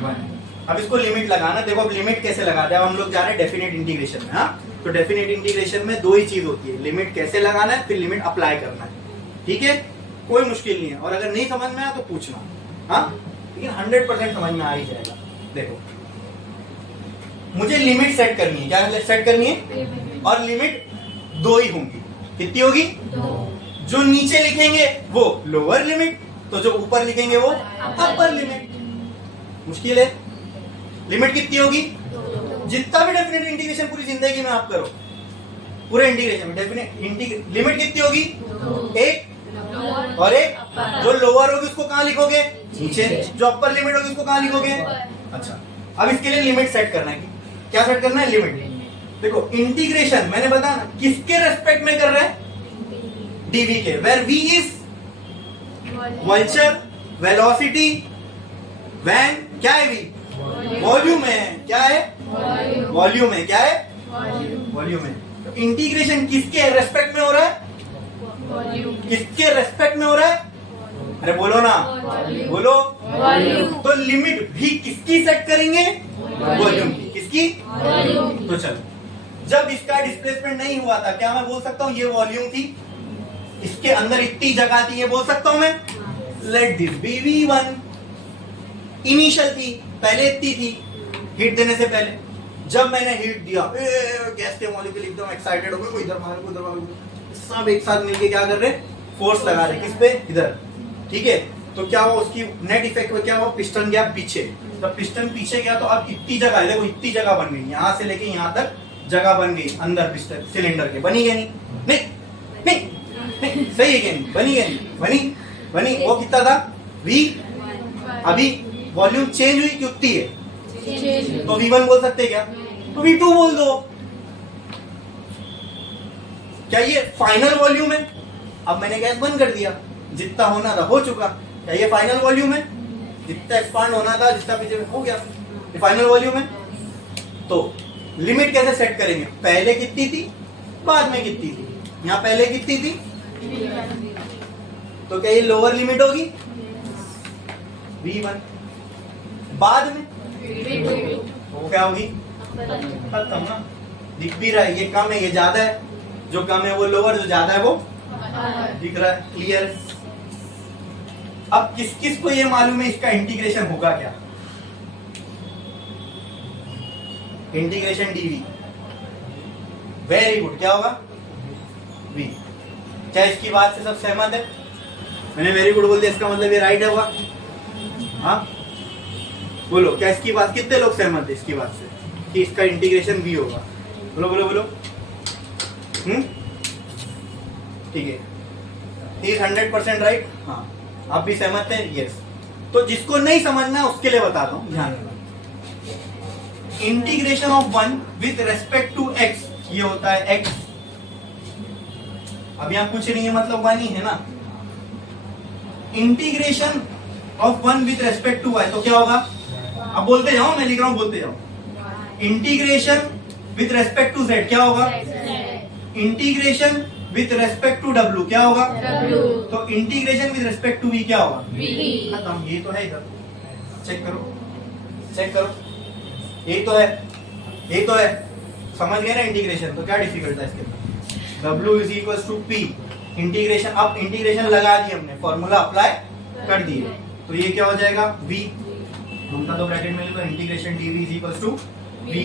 1। अब इसको लिमिट लगाना। देखो अब लिमिट कैसे लगाते हैं? अब हम लोग जा रहे हैं डेफिनेट इंटीग्रेशन में। हाँ, तो डेफिनेट इंटीग्रेशन में दो ही चीज होती है, लिमिट कैसे लगाना है, फिर लिमिट अप्लाई करना है। ठीक है, कोई मुश्किल नहीं है, और अगर नहीं समझ में आया तो पूछना। हाँ, लेकिन 100% समझ में आ ही जाएगा। देखो मुझे लिमिट सेट करनी है। क्या सेट करनी है? और लिमिट दो ही होंगी। कितनी होगी? जो नीचे लिखेंगे वो लोअर लिमिट, तो जो ऊपर लिखेंगे वो अपर लिमिट। मुश्किल है? लिमिट कितनी होगी? जितना भी डेफिनेट इंटीग्रेशन पूरी जिंदगी में आप करो, पूरे इंटीग्रेशन में डेफिनेट लिमिट कितनी होगी? एक, और एक जो लोअर होगी उसको कहाँ लिखोगे? नीचे। जो अपर लिमिट होगी उसको कहाँ लिखोगे? अच्छा, अब इसके लिए लिमिट सेट करना है। क्या सेट करना है? लिमिट। देखो इंटीग्रेशन मैंने बताया ना, किसके रेस्पेक्ट में कर रहे हैं? डीवी के। Where v is vulture, velocity, वैन क्या है? वी वॉल्यूम है। क्या है? वॉल्यूम है। क्या है? वॉल्यूम है। तो इंटीग्रेशन किसके रेस्पेक्ट में हो रहा है? किसके रेस्पेक्ट में हो रहा है? अरे बोलो ना, बोलो। तो लिमिट भी किसकी सेट करेंगे? वॉल्यूम की। किसकी? तो चलो, जब इसका डिस्प्लेसमेंट नहीं हुआ था, क्या मैं बोल सकता हूँ ये वॉल्यूम थी, इसके अंदर इतनी जगह थी, ये बोल सकता हूं मैं? Let this B V1। Initial थी, पहले इतनी थी हीट देने से पहले। जब मैंने हीट दिया, गैस के मॉलिक्यूल एकदम एक्साइटेड हो गए, कोई इधर मार, कोई उधर मार, सब एक साथ मिलके क्या कर रहे? फोर्स लगा रहे। किस पे? इधर। ठीक है, तो क्या हुआ? उसकी नेट इफेक्ट क्या हुआ? पिस्टन गया पीछे। जब पिस्टन पीछे गया तो अब इतनी जगह है, देखो इतनी जगह बन गई, यहाँ से लेके यहाँ तक जगह बन गई अंदर पिस्टन सिलेंडर के। बनी गई? नहीं नहीं नहीं, सही है क्या? नहीं बनी गई? बनी। वो कितना था? V। अभी वॉल्यूम चेंज हुई कि उतनी है? तो V1 बोल सकते क्या? तो V2 बोल दो। क्या ये फाइनल वॉल्यूम है? अब मैंने गैस बंद कर दिया, जितना होना था हो चुका। क्या ये फाइनल वॉल्यूम है? जितना एक्सपांड होना था, जितना पीछे हो गया, ये फाइनल वॉल्यूम है। तो लिमिट कैसे सेट करेंगे? पहले कितनी थी, बाद में कितनी थी? यहाँ पहले कितनी थी, तो क्या ये लोअर लिमिट होगी? V1। बाद में वो क्या होगी? खत्म ना। दिख भी रहा है, ये कम है, ये ज्यादा है। जो कम है वो लोअर, जो ज्यादा है वो दिख रहा है। क्लियर? अब किस किस को ये मालूम है इसका इंटीग्रेशन होगा क्या? Integration dV। Very good. क्या होगा? V। क्या इसकी बात से सब सहमत है? मैंने वेरी गुड बोल दिया, इसका मतलब ये राइट होगा। हाँ बोलो, क्या इसकी बात, कितने लोग सहमत है इसकी बात से? कि इसका इंटीग्रेशन v होगा। बोलो बोलो बोलो। ठीक है, ही 100% राइट। हाँ, आप भी सहमत हैं? यस। तो जिसको नहीं समझना है उसके लिए बताता हूं, ध्यान देना। Integration of 1 with respect to x, ये होता है x। अब यहां कुछ नहीं है, मतलब 1 ही है ना। Integration of 1 with respect to y, तो क्या होगा? अब बोलते जाओ, मैं लिख रहा हूं, बोलते जाओ। Integration with respect to z क्या होगा? Integration with respect to w क्या होगा? तो integration with respect to v क्या होगा? खत्म। ये तो है इधर, चेक करो, चेक करो, यही तो है, यही तो है। समझ गए ना इंटीग्रेशन? तो क्या डिफिकल्ट है इसके अंदर? w is equal to p integration. अब इंटीग्रेशन लगा दिए हमने, फॉर्मूला अप्लाई कर दिए, तो ये क्या हो जाएगा? v। उनका तो ब्रैकेट में लिखो, integration dv is equal to v।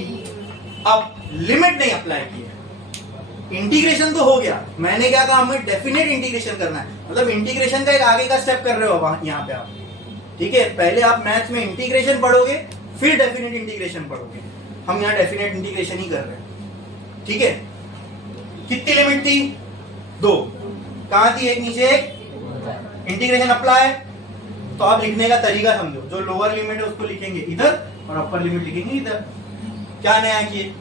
अब लिमिट नहीं अप्लाई की है, इंटीग्रेशन तो हो गया। मैंने क्या कहा? हमें डेफिनेट इंटीग्रेशन करना है, मतलब इंटीग्रेशन का एक आगे का स्टेप कर रहे हो यहाँ पे आप। ठीक है, पहले आप मैथ्स में इंटीग्रेशन पढ़ोगे, फिर डेफिनेट इंटीग्रेशन पढ़ोगे। हम यहाँ डेफिनेट इंटीग्रेशन ही कर रहे हैं। ठीक है, कितनी लिमिट थी? 2। कहां थी? एक नीचे एक। इंटीग्रेशन अप्लाई, तो आप लिखने का तरीका समझो। जो लोअर लिमिट है उसको लिखेंगे इधर और अपर लिमिट लिखेंगे इधर। क्या नया किए?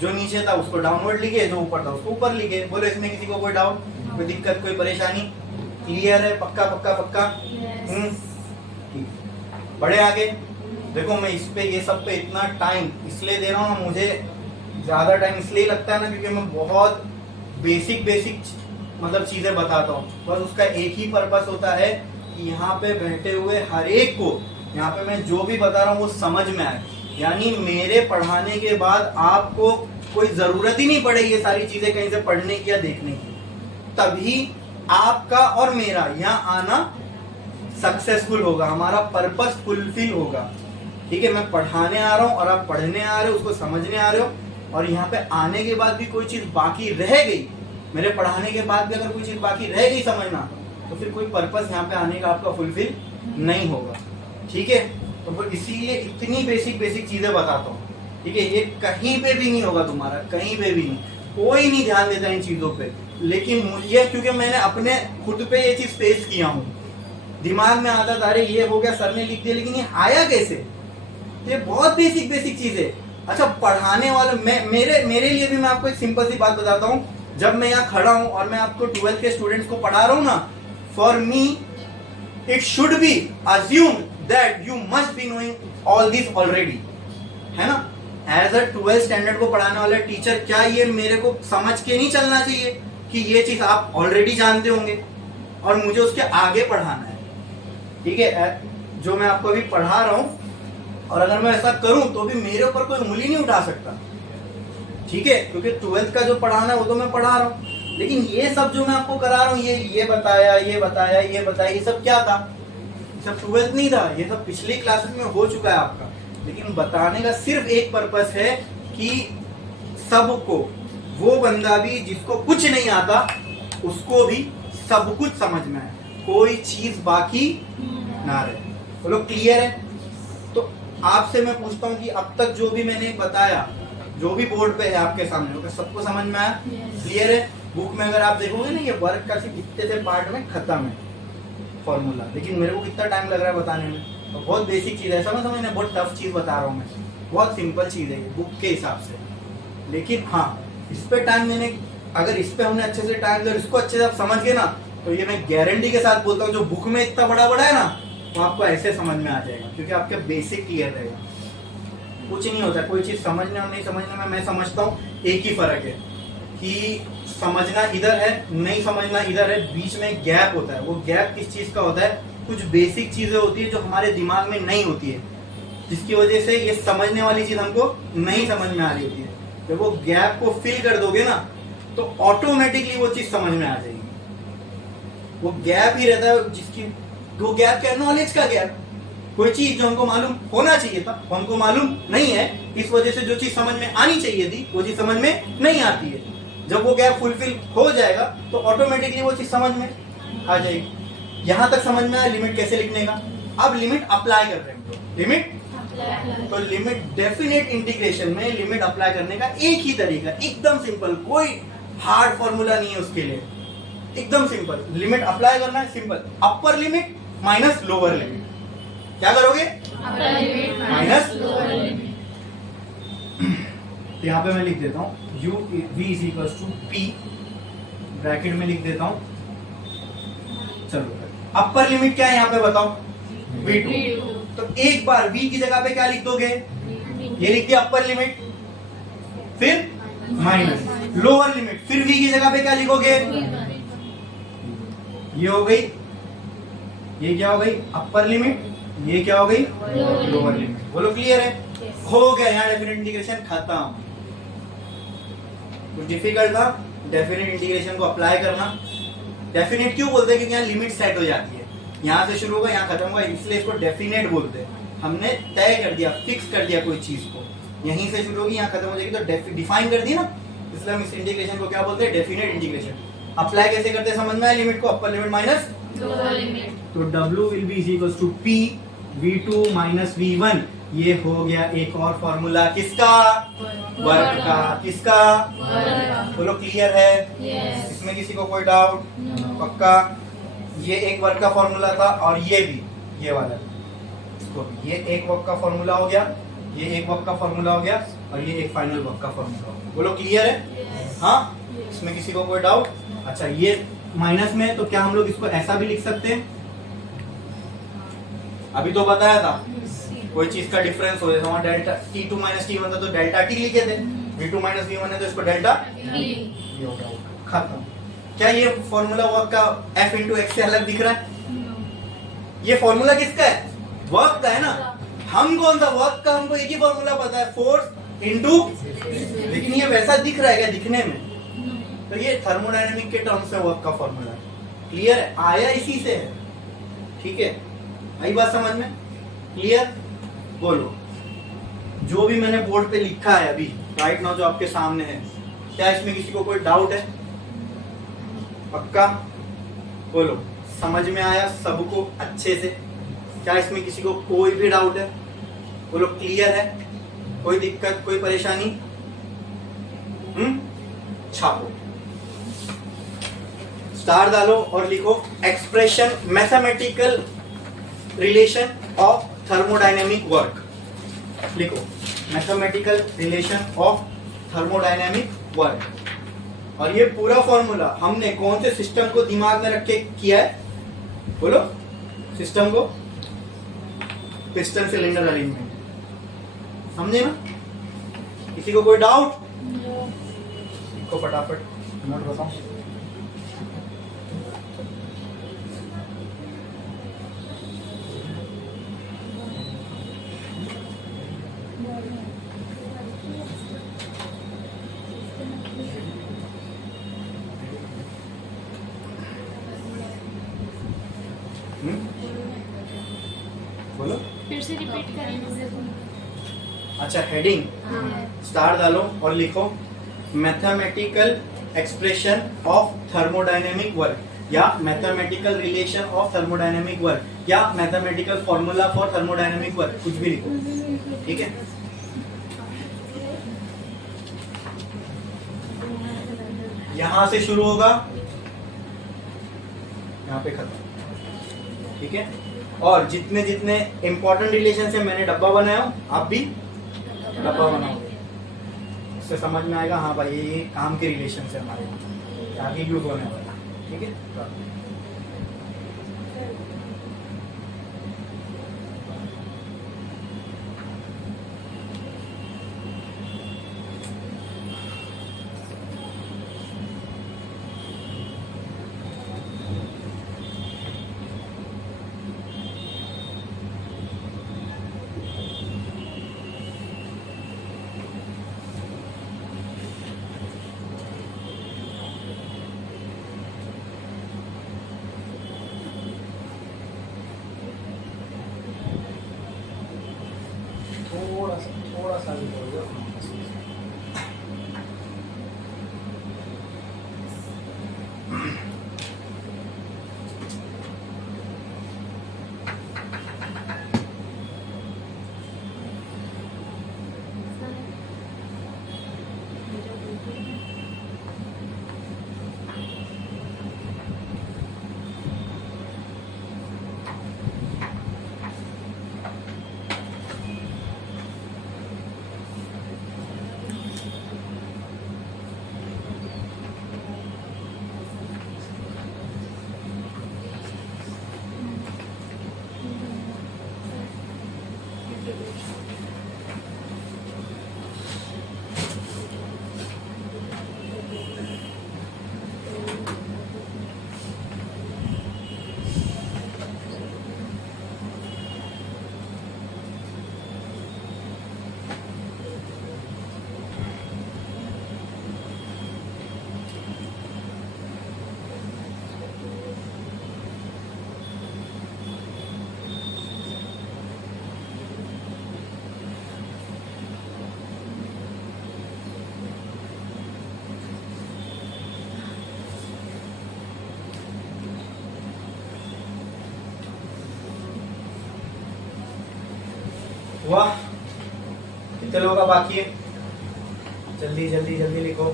जो नीचे था उसको डाउनवर्ड लिखे, जो ऊपर था उसको ऊपर लिखे। बोलो इसमें किसी को कोई डाउट, कोई दिक्कत, कोई परेशानी? क्लियर है? पक्का पक्का पक्का? बढ़े आगे। देखो, मैं इस पे ये सब पे इतना टाइम इसलिए दे रहा हूँ, मुझे ज्यादा टाइम इसलिए लगता है ना, क्योंकि मैं बहुत बेसिक बेसिक मतलब चीजें बताता हूँ। बस उसका एक ही पर्पस होता है कि यहाँ पे बैठे हुए हर एक को, यहाँ पे मैं जो भी बता रहा हूँ वो समझ में आए। यानी मेरे पढ़ाने के बाद आपको कोई जरूरत ही नहीं पड़ेगी ये सारी चीजें कहीं से पढ़ने की या देखने की, तभी आपका और मेरा यहाँ आना सक्सेसफुल होगा, हमारा पर्पस फुलफिल होगा। ठीक है, मैं पढ़ाने आ रहा हूँ और आप पढ़ने आ रहे हो, उसको समझने आ रहे हो, और यहाँ पे आने के बाद भी कोई चीज बाकी रह गई, मेरे पढ़ाने के बाद भी अगर कोई चीज बाकी रह गई समझना, तो फिर कोई पर्पस यहाँ पे आने का आपका फुलफिल नहीं होगा। ठीक है, तो इसीलिए इतनी बेसिक बेसिक चीजें बताता हूँ। ठीक है, ये कहीं पे भी नहीं होगा तुम्हारा, कहीं पे भी नहीं, कोई नहीं ध्यान देता इन चीजों पे। लेकिन मुझे, क्योंकि मैंने अपने खुद पे ये चीज फेस किया हूँ, दिमाग में आता था अरे ये हो गया, सर ने लिख दिया, लेकिन ये आया कैसे? ये बहुत बेसिक बेसिक चीज है। अच्छा, पढ़ाने वाले मेरे लिए भी मैं आपको एक सिंपल सी बात बताता हूँ। जब मैं यहाँ खड़ा हूँ और मैं आपको 12th के स्टूडेंट्स को पढ़ा रहा हूँ ना, for me it should be assume that you must be knowing all this already, है ना। एज अ 12th स्टैंडर्ड को पढ़ाने वाला टीचर, क्या ये मेरे को समझ के नहीं चलना चाहिए कि ये चीज आप ऑलरेडी जानते होंगे और मुझे उसके आगे पढ़ाना है? ठीक है, जो मैं आपको अभी पढ़ा रहा हूँ, और अगर मैं ऐसा करूं तो भी मेरे ऊपर कोई उंगली नहीं उठा सकता। ठीक है, क्योंकि 12th का जो पढ़ाना है वो तो मैं पढ़ा रहा हूँ, लेकिन ये सब जो मैं आपको करा रहा हूँ, ये बताया, ये बताया, ये बताया, ये सब क्या था? सब 12th नहीं था, ये सब पिछली क्लासेस में हो चुका है आपका। लेकिन बताने का सिर्फ एक पर्पस है कि सबको, वो बंदा भी जिसको कुछ नहीं आता उसको भी सब कुछ समझ में आए, कोई चीज बाकी ना रहे। बोलो क्लियर है? तो आपसे मैं पूछता हूँ कि अब तक जो भी मैंने बताया, जो भी बोर्ड पे है आपके सामने, तो सबको समझ में आया? क्लियर है? बुक में अगर आप देखोगे ना, ये वर्क का सिर्फ इतने से पार्ट में खत्म है फॉर्मूला, लेकिन मेरे को कितना टाइम लग रहा है बताने में। तो बहुत बेसिक चीज है, समझ समझना, बहुत टफ चीज बता रहा हूँ मैं, बहुत सिंपल चीज है बुक के हिसाब से। लेकिन हाँ, इस पे टाइम मैंने, अगर इस पे हमने अच्छे से टाइम दिया, इसको अच्छे से आप समझ गए ना, तो ये मैं गारंटी के साथ बोलता हूँ, जो बुक में इतना बड़ा बड़ा है ना, तो आपको ऐसे समझ में आ जाएगा, क्योंकि आपके बेसिक क्लियर रहेगा। कुछ नहीं होता, कोई चीज समझने और नहीं समझने में मैं समझता हूँ एक ही फर्क है कि समझना इधर है, नहीं समझना इधर है, बीच में गैप होता है। वो गैप किस चीज का होता है? कुछ बेसिक चीजें होती है जो हमारे दिमाग में नहीं होती है, जिसकी वजह से ये समझने वाली चीज हमको नहीं समझ में आ रही होती है। जब वो गैप को फिल कर दोगे ना, तो ऑटोमेटिकली वो चीज समझ में आ जाएगी। वो गैप ही रहता है जिसकी, वो गैप क्या? नॉलेज का गैप। कोई चीज जो हमको मालूम होना चाहिए था, वो हमको मालूम नहीं है, इस वजह से जो चीज समझ में आनी चाहिए थी वो चीज समझ में नहीं आती है। जब वो गैप फुलफिल हो जाएगा तो ऑटोमेटिकली वो चीज समझ में आ जाएगी। यहां तक समझ में आया लिमिट कैसे लिखने का। अब लिमिट अप्लाई कर रहे हैं, लिमिट तो लिमिट डेफिनेट इंटीग्रेशन में लिमिट अप्लाई करने का एक ही तरीका, एकदम सिंपल, कोई हार्ड फॉर्मूला नहीं है उसके लिए, एकदम सिंपल। लिमिट अप्लाई करना है, simple, upper limit minus lower limit. क्या करोगे? Minus lower limit. यहाँ पे मैं लिख देता हूँ u v is equals to p, bracket में लिख देता हूँ। चलो अपर लिमिट क्या है यहाँ पे बताओ? v2। तो एक बार v की जगह पे क्या लिख दोगे? ये लिख दिया अपर लिमिट, फिर माइनस लोअर लिमिट, फिर v की जगह पे क्या लिखोगे? ये हो गई, ये क्या हो गई? अपर लिमिट, ये क्या हो गई? Lower limit. बोलो क्लियर है? हो गया, यहाँ डेफिनेट इंटीग्रेशन खत्म। कुछ डिफिकल्ट था डेफिनेट इंटीग्रेशन को अप्लाई करना। डेफिनेट क्यों बोलते हैं? क्योंकि यहाँ लिमिट सेट हो जाती है, यहाँ से शुरू होगा यहाँ खत्म होगा, इसलिए इसको डेफिनेट बोलते हैं। हमने तय कर दिया, फिक्स कर दिया कोई चीज को, यहीं से शुरू होगी यहाँ खत्म हो जाएगी, तो डिफाइन कर दी ना, इसलिए हम इस इंटीग्रेशन को क्या बोलते हैं? Definite integration. अप्लाई कैसे करते हैं समझ में आया? लिमिट को upper limit minus lower limit. तो W will be is equals to P V2 minus V1। ये हो गया एक और फॉर्मूला, किसका? वर्क का। किसका? बोलो क्लियर है? इसमें किसी को कोई डाउट? पक्का? ये एक वर्क का फॉर्मूला था, और ये भी, ये वाला इसको भी, ये एक वर्क का फॉर्मूला हो गया, ये एक वर्क का फॉर्मूला हो गया, और ये एक फाइनल वर्क का फॉर्मूला हो गया। बोलो क्लियर है? हाँ, इसमें किसी को कोई डाउट? अच्छा, ये माइनस में, तो क्या हम लोग इसको ऐसा भी लिख सकते हैं? अभी तो बताया था, कोई चीज का डिफरेंस हो, जैसे वहां डेल्टा T2 माइनस T1 था तो डेल्टा T लिखे थे, V2 माइनस V1 है तो इसको डेल्टा ये हो गया, खत्म। क्या ये फॉर्मूला वर्क का F इंटू एक्स से अलग दिख रहा है? ये फॉर्मूला किसका है? वर्क का है ना। हम कौन सा वर्क का? हमको एक ही फॉर्मूला पता है, फोर्स इंटू, लेकिन ये वैसा दिख रहा है क्या दिखने में? तो ये थर्मोडायनेमिक के टर्म्स में वर्क का फॉर्मूला है। क्लियर है? आया इसी से है, ठीक है? आई बात समझ में? क्लियर? बोलो, जो भी मैंने बोर्ड पे लिखा है अभी राइट नाउ जो आपके सामने है, क्या इसमें किसी को कोई डाउट है? पक्का? बोलो, समझ में आया सबको अच्छे से? क्या इसमें किसी को कोई भी डाउट है? बोलो क्लियर है? कोई दिक्कत, कोई परेशानी? छापो, स्टार डालो और लिखो expression mathematical relation of thermodynamic work. लिखो mathematical relation of thermodynamic work. और ये पूरा फॉर्मूला हमने कौन से सिस्टम को दिमाग में रख के किया है? बोलो, सिस्टम को, पिस्टन सिलेंडर अरेंजमेंट। समझे ना? किसी को कोई डाउट? लिखो फटाफट, नोट बताओ। बोलो, फिर से रिपीट करेंगे। अच्छा, हेडिंग स्टार डालो और लिखो mathematical expression of thermodynamic work, या mathematical relation of thermodynamic work, या mathematical formula for thermodynamic work, कुछ भी लिखो, ठीक है? यहां से शुरू होगा, यहाँ पे खत्म, ठीक है? और जितने जितने इंपॉर्टेंट रिलेशन से मैंने डब्बा बनाया, आप भी डब्बा बनाओ, इससे समझ में आएगा हाँ भाई ये काम के रिलेशन से हमारे आगे यूज होने वाला, ठीक है? हुआ? कितने लोगों का बाकी है? जल्दी जल्दी जल्दी लिखो।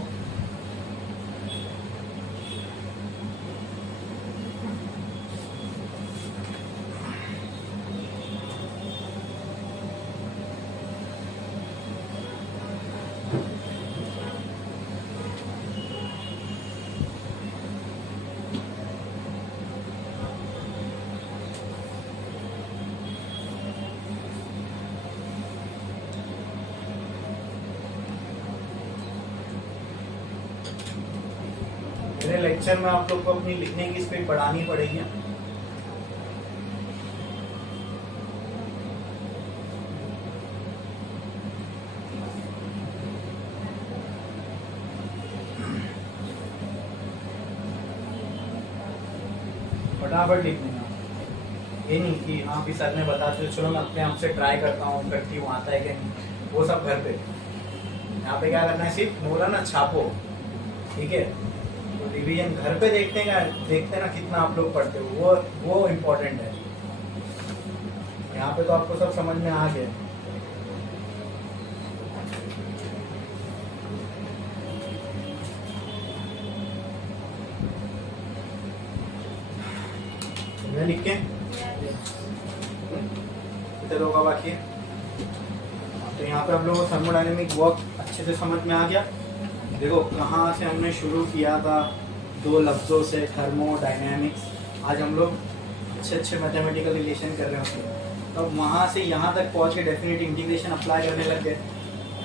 मेरे लेक्चर में आप लोग को अपनी लिखने की स्पीड बढ़ानी पड़ेगी। फटाफट लिख देना, ये नहीं कि हाँ भी सर ने बता दिया चलो मैं अपने आप से ट्राई करता हूँ करती हूँ आता है कि नहीं, वो सब घर पे। यहाँ पे क्या करना है, सिर्फ बोला ना छापो, ठीक है। तो रिवीजन घर पे देखते हैं ना कितना आप लोग पढ़ते हो, वो इम्पोर्टेंट है। यहाँ पे तो आपको सब समझ में आ गया। लिख के कितने लोगों का बाकी है? तो यहाँ पे हम लोगों को थर्मोडायनेमिक वर्क अच्छे से समझ में आ गया। देखो कहाँ से हमने शुरू किया था, 2 लफ्जों से, थर्मोडायनेमिक्स। आज हम लोग अच्छे मैथमेटिकल रिलेशन कर रहे होते हैं, तो वहाँ से यहाँ तक पहुँच के डेफिनेट इंटीग्रेशन अप्लाई करने लग गए।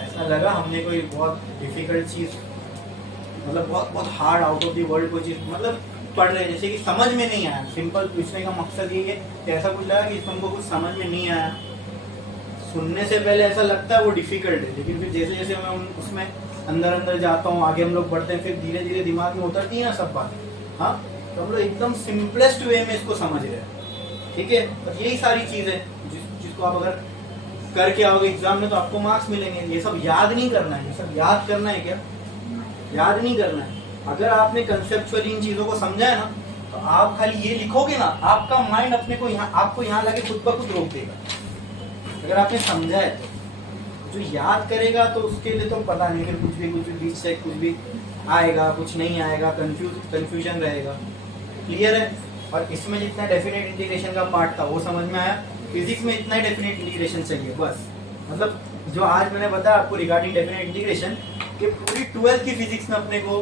ऐसा लगा हमने कोई बहुत डिफिकल्ट चीज़, मतलब बहुत hard out of the world कोई चीज़ मतलब पढ़ रहे, जैसे कि समझ में नहीं आया। सिंपल पूछने का मकसद ये है कि ऐसा कुछ लगा कि तुमको कुछ समझ में नहीं आया, सुनने से पहले ऐसा लगता है वो डिफिकल्ट है, लेकिन फिर जैसे जैसे मैं उसमें अंदर जाता हूँ, आगे हम लोग बढ़ते हैं, फिर धीरे धीरे दिमाग में उतरती है ना सब बात। हाँ, तो हम लोग एकदम सिंपलेस्ट वे में इसको समझ रहे हैं, ठीक है। और यही सारी चीज़ है जिसको आप अगर करके आओगे एग्जाम में तो आपको मार्क्स मिलेंगे। ये सब याद नहीं करना है, ये सब याद करना है क्या? याद नहीं करना है। अगर आपने कंसेप्चुअली इन चीजों को समझा है ना, तो आप खाली ये लिखोगे ना, आपका माइंड अपने को आपको यहाँ लगे खुद ब खुद रोक देगा। अगर आपने समझा है तो जो याद करेगा तो उसके लिए तो पता नहीं, फिर कुछ भी बीच से कुछ भी आएगा, कुछ नहीं आएगा, कंफ्यूजन रहेगा। क्लियर है? और इसमें जितना डेफिनेट इंटीग्रेशन का पार्ट था वो समझ में आया। फिजिक्स में इतना ही डेफिनेट इंटीग्रेशन चाहिए बस। मतलब जो आज मैंने बताया आपको रिगार्डिंग डेफिनेट इंटीग्रेशन, कि पूरी 12th की फिजिक्स में अपने को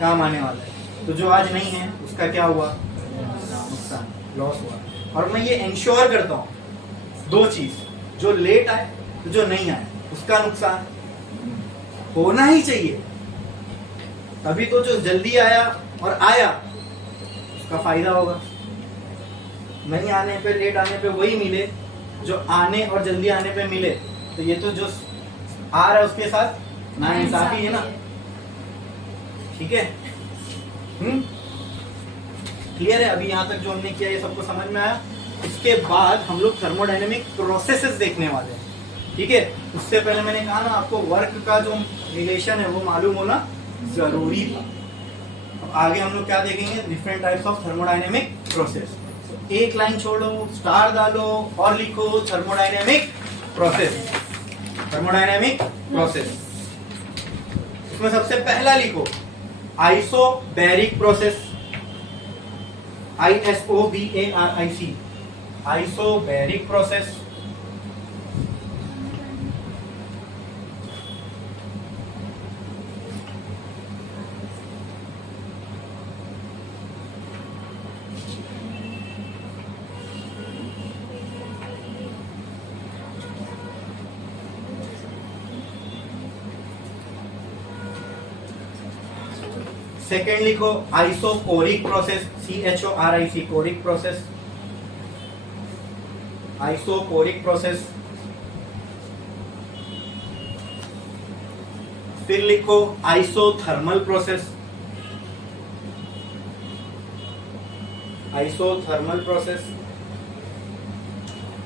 काम आने वाला है। तो जो आज नहीं है उसका क्या हुआ? नुकसान, लॉस हुआ। और मैं ये इंश्योर करता हूँ 2 चीज, जो लेट आए तो जो नहीं आए उसका नुकसान होना ही चाहिए। तभी तो जो जल्दी आया और आया उसका फायदा होगा। नहीं आने पे, लेट आने पे वही मिले जो आने और जल्दी आने पे मिले, तो ये तो जो आ रहा है उसके साथ ना इंसाफी है ना, ठीक है। क्लियर है? अभी यहाँ तक जो हमने किया ये सबको समझ में आया। इसके बाद हम लोग थर्मोडायनेमिक प्रोसेसेस देखने वाले हैं, ठीक है। उससे पहले मैंने कहा ना आपको वर्क का जो रिलेशन है वो मालूम होना जरूरी था। अब आगे हम लोग क्या देखेंगे? Different types of thermodynamic process. एक लाइन छोड़ो, स्टार डालो और लिखो थर्मोडायनेमिक प्रोसेस। थर्मोडायनेमिक प्रोसेस, इसमें सबसे पहला लिखो isobaric process. ISOBARIC, isobaric process. Second लिखो isochoric process, CHORIC, choric process, isochoric process. फिर लिखो आइसोथर्मल प्रोसेस, आइसोथर्मल प्रोसेस,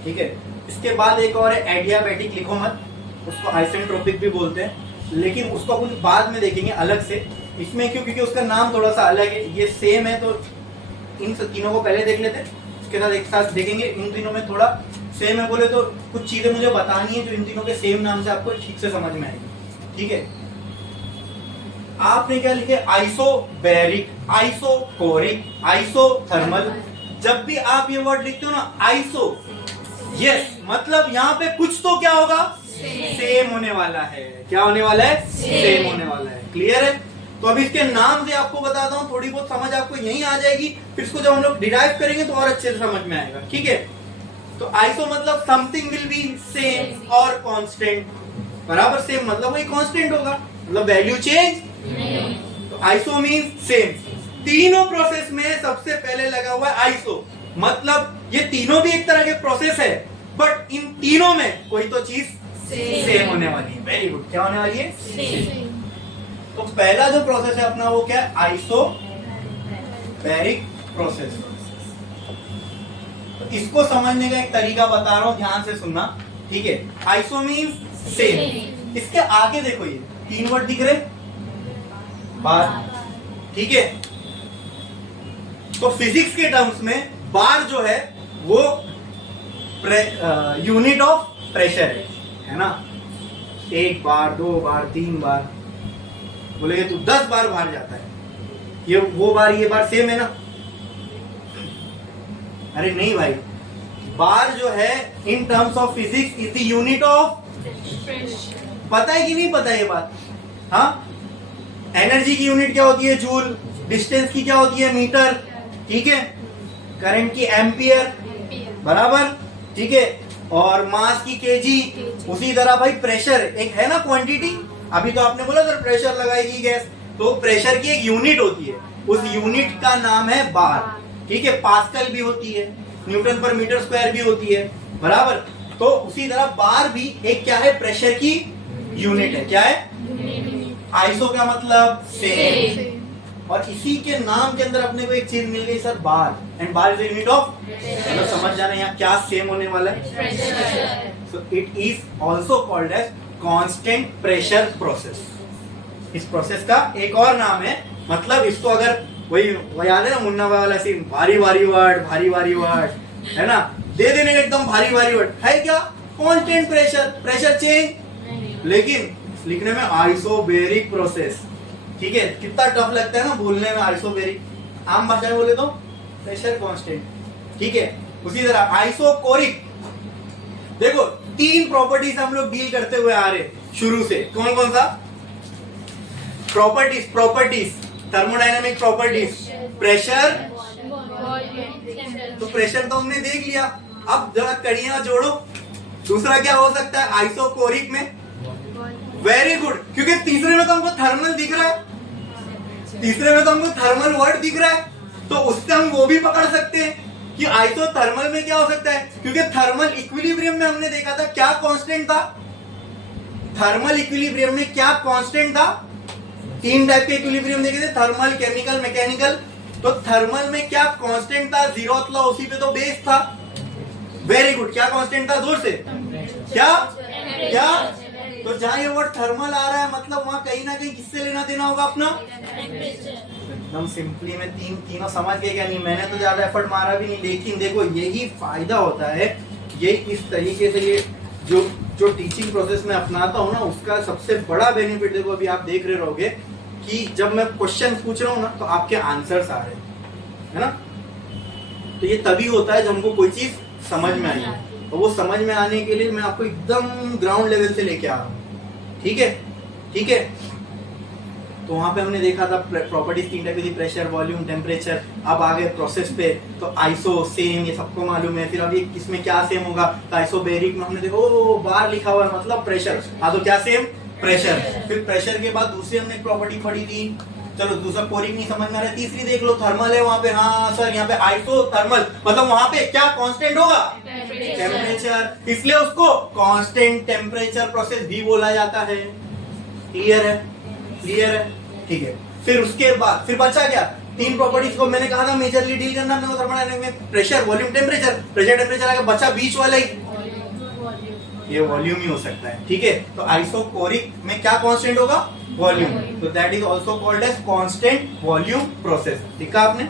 ठीक है। इसके बाद एक और है एडियाबैटिक, लिखो मत, उसको आइसेंट्रोपिक भी बोलते हैं, लेकिन उसको अपन बाद में देखेंगे अलग से। इसमें क्यों? क्योंकि उसका नाम थोड़ा सा अलग है, ये सेम है, तो इन तीनों को पहले देख लेते हैं, उसके साथ एक साथ देखेंगे। इन तीनों में थोड़ा सेम है बोले तो कुछ चीजें मुझे बतानी है जो इन तीनों के सेम नाम से आपको ठीक से समझ में आएगी। ठीक है, आपने क्या लिखे? Isobaric, isochoric, isothermal. जब भी आप ये वर्ड लिखते हो ना आइसो, यस मतलब यहाँ पे कुछ तो क्या होगा? सेम होने वाला है। क्या होने वाला है? सेम होने वाला है। क्लियर है? तो अब इसके नाम से आपको बताता हूँ, थोड़ी बहुत समझ आपको यहीं आ जाएगी, फिर इसको जब हम लोग डिराइव करेंगे तो और अच्छे से समझ में आएगा। ठीक है, तो आइसो मतलब समथिंग विल बी सेम और कांस्टेंट। बराबर सेम मतलब वही कांस्टेंट होगा, मतलब वैल्यू चेंज। तो आइसो मींस सेम। तीनों प्रोसेस में सबसे पहले लगा हुआ है आइसो, मतलब ये तीनों भी एक तरह के प्रोसेस है, बट इन तीनों में कोई तो चीज सेम होने वाली है। Very good. क्या होने वाली है? तो पहला जो प्रोसेस है अपना वो क्या है? Isobaric process. तो इसको समझने का एक तरीका बता रहा हूं, ध्यान से सुनना। ठीक है, आइसो मींस सेम। इसके आगे देखो, ये 3 वर्ड दिख रहे बार। ठीक है, तो फिजिक्स के टर्म्स में बार जो है वो यूनिट ऑफ प्रेशर है ना। 1 बार, 2 बार, 3 बार, बोलेगे तू 10 बार बाहर जाता है, ये वो बार ये बार सेम है ना? अरे नहीं भाई, बार जो है in terms of physics is the unit of, पता है कि नहीं पता है ये बात? हाँ, एनर्जी की यूनिट क्या होती है? जूल। डिस्टेंस की क्या होती है? मीटर। ठीक है, करंट की एम्पियर। बराबर। ठीक है, और मास की केजी। उसी तरह भाई प्रेशर एक है ना क्वांटिटी। अभी तो आपने बोला सर प्रेशर लगाएगी गैस, तो प्रेशर की एक यूनिट होती है, उस यूनिट का नाम है बार। ठीक है, पास्कल भी होती है, न्यूटन पर मीटर स्क्वायर भी होती है। बराबर। तो उसी तरह बार भी एक क्या है? प्रेशर की यूनिट है। क्या है? आइसो का मतलब सेम। और इसी के नाम के अंदर अपने को एक चीज मिल गई sir, bar. And bar is unit of, मतलब समझ जाना यहाँ क्या सेम होने वाला है। So it is also called as constant pressure process. इस प्रोसेस का एक और नाम है, मतलब इसको अगर वही वो याद है ना मुन्ना वाला सीन, भारी भारी वर्ड, भारी भारी वर्ड, है ना, दे देने का एकदम भारी भारी वर्ड है क्या? कांस्टेंट प्रेशर, प्रेशर चेंज, लेकिन लिखने में आइसोबैरिक प्रोसेस। ठीक है, कितना टफ लगता है ना बोलने में आइसोबैरिक। आम भाषा में बोले तो प्रेशर कांस्टेंट। ठीक है, उसी तरह आइसोकोरिक। देखो 3 प्रॉपर्टीज हम लोग डील करते हुए आ रहे शुरू से। कौन कौन सा? Properties, thermodynamic properties, pressure. तो प्रेशर तो हमने देख लिया, अब जरा कड़ियां जोड़ो। दूसरा क्या हो सकता है आइसोकोरिक में? वेरी गुड, क्योंकि तीसरे में तो हमको थर्मल दिख रहा है, तीसरे में तो हमको थर्मल वर्ड दिख रहा है, तो उससे हम वो भी पकड़ सकते हैं कि आइसोथर्मल में क्या हो सकता है। क्योंकि थर्मल इक्विलिब्रियम में हमने देखा था क्या कांस्टेंट था? थर्मल इक्विलिब्रियम में क्या कांस्टेंट था? 3 टाइप के इक्विलिब्रियम देखे थे, थर्मल, केमिकल, मैकेनिकल। तो थर्मल में क्या कांस्टेंट था? 0th लॉ, उसी पे तो बेस था। वेरी गुड, क्या कांस्टेंट था? जोर से क्या? क्या? तो जहां ये वर्ड थर्मल आ रहा है मतलब वहां कहीं ना कहीं किससे लेना देना होगा अपना? एकदम सिंपली में तीनों समझ गए क्या? नहीं, मैंने तो ज्यादा एफर्ट मारा भी नहीं, लेकिन देखो यही फायदा होता है, ये इस तरीके से ये जो टीचिंग प्रोसेस में अपनाता हूँ ना, उसका सबसे बड़ा बेनिफिट देखो अभी आप देख रहे रहोगे कि जब मैं क्वेश्चन पूछ रहा हूँ ना तो आपके आंसर्स आ रहे हैं, है ना। तो ये तभी होता है जब हमको कोई चीज समझ में आई, और वो समझ में आने के लिए मैं आपको एकदम ग्राउंड लेवल से लेके आ रहा हूँ। ठीक है, ठीक है। तो वहां पे हमने देखा था प्रॉपर्टीज 3 टाइप की, प्रेशर, वॉल्यूम, टेम्परेचर। अब आ गए प्रोसेस पे, तो आइसो सेम, ये सबको मालूम है। फिर अभी इसमें क्या सेम होगा? तो आइसोबैरिक में हमने देखो ओ बार लिखा हुआ है मतलब प्रेशर, हाँ तो क्या सेम? प्रेशर। फिर प्रेशर के बाद दूसरी हमने प्रॉपर्टी पढ़ी थी, चलो दूसरा कोरिक नहीं समझ में आ रहा है, तीसरी देख लो थर्मल है वहां पे। हाँ सर यहाँ पे आइसोथर्मल मतलब वहां पे क्या कांस्टेंट होगा? टेम्परेचर, इसलिए उसको कांस्टेंट टेम्परेचर प्रोसेस भी बोला जाता है। क्लियर है? क्लियर है? ठीक है। फिर उसके बाद फिर बचा क्या? 3 प्रॉपर्टीज को मैंने कहा था मेजरली डील करना हमने थर्मोडायनामिक में, pressure, volume, temperature. Pressure, temperature आगे बचा बीच वाला ही, ये वॉल्यूम ही हो सकता है। ठीक है, तो आइसोकोरिक में क्या कांस्टेंट होगा? वॉल्यूम। तो that is also called as constant volume process. ठीक है आपने?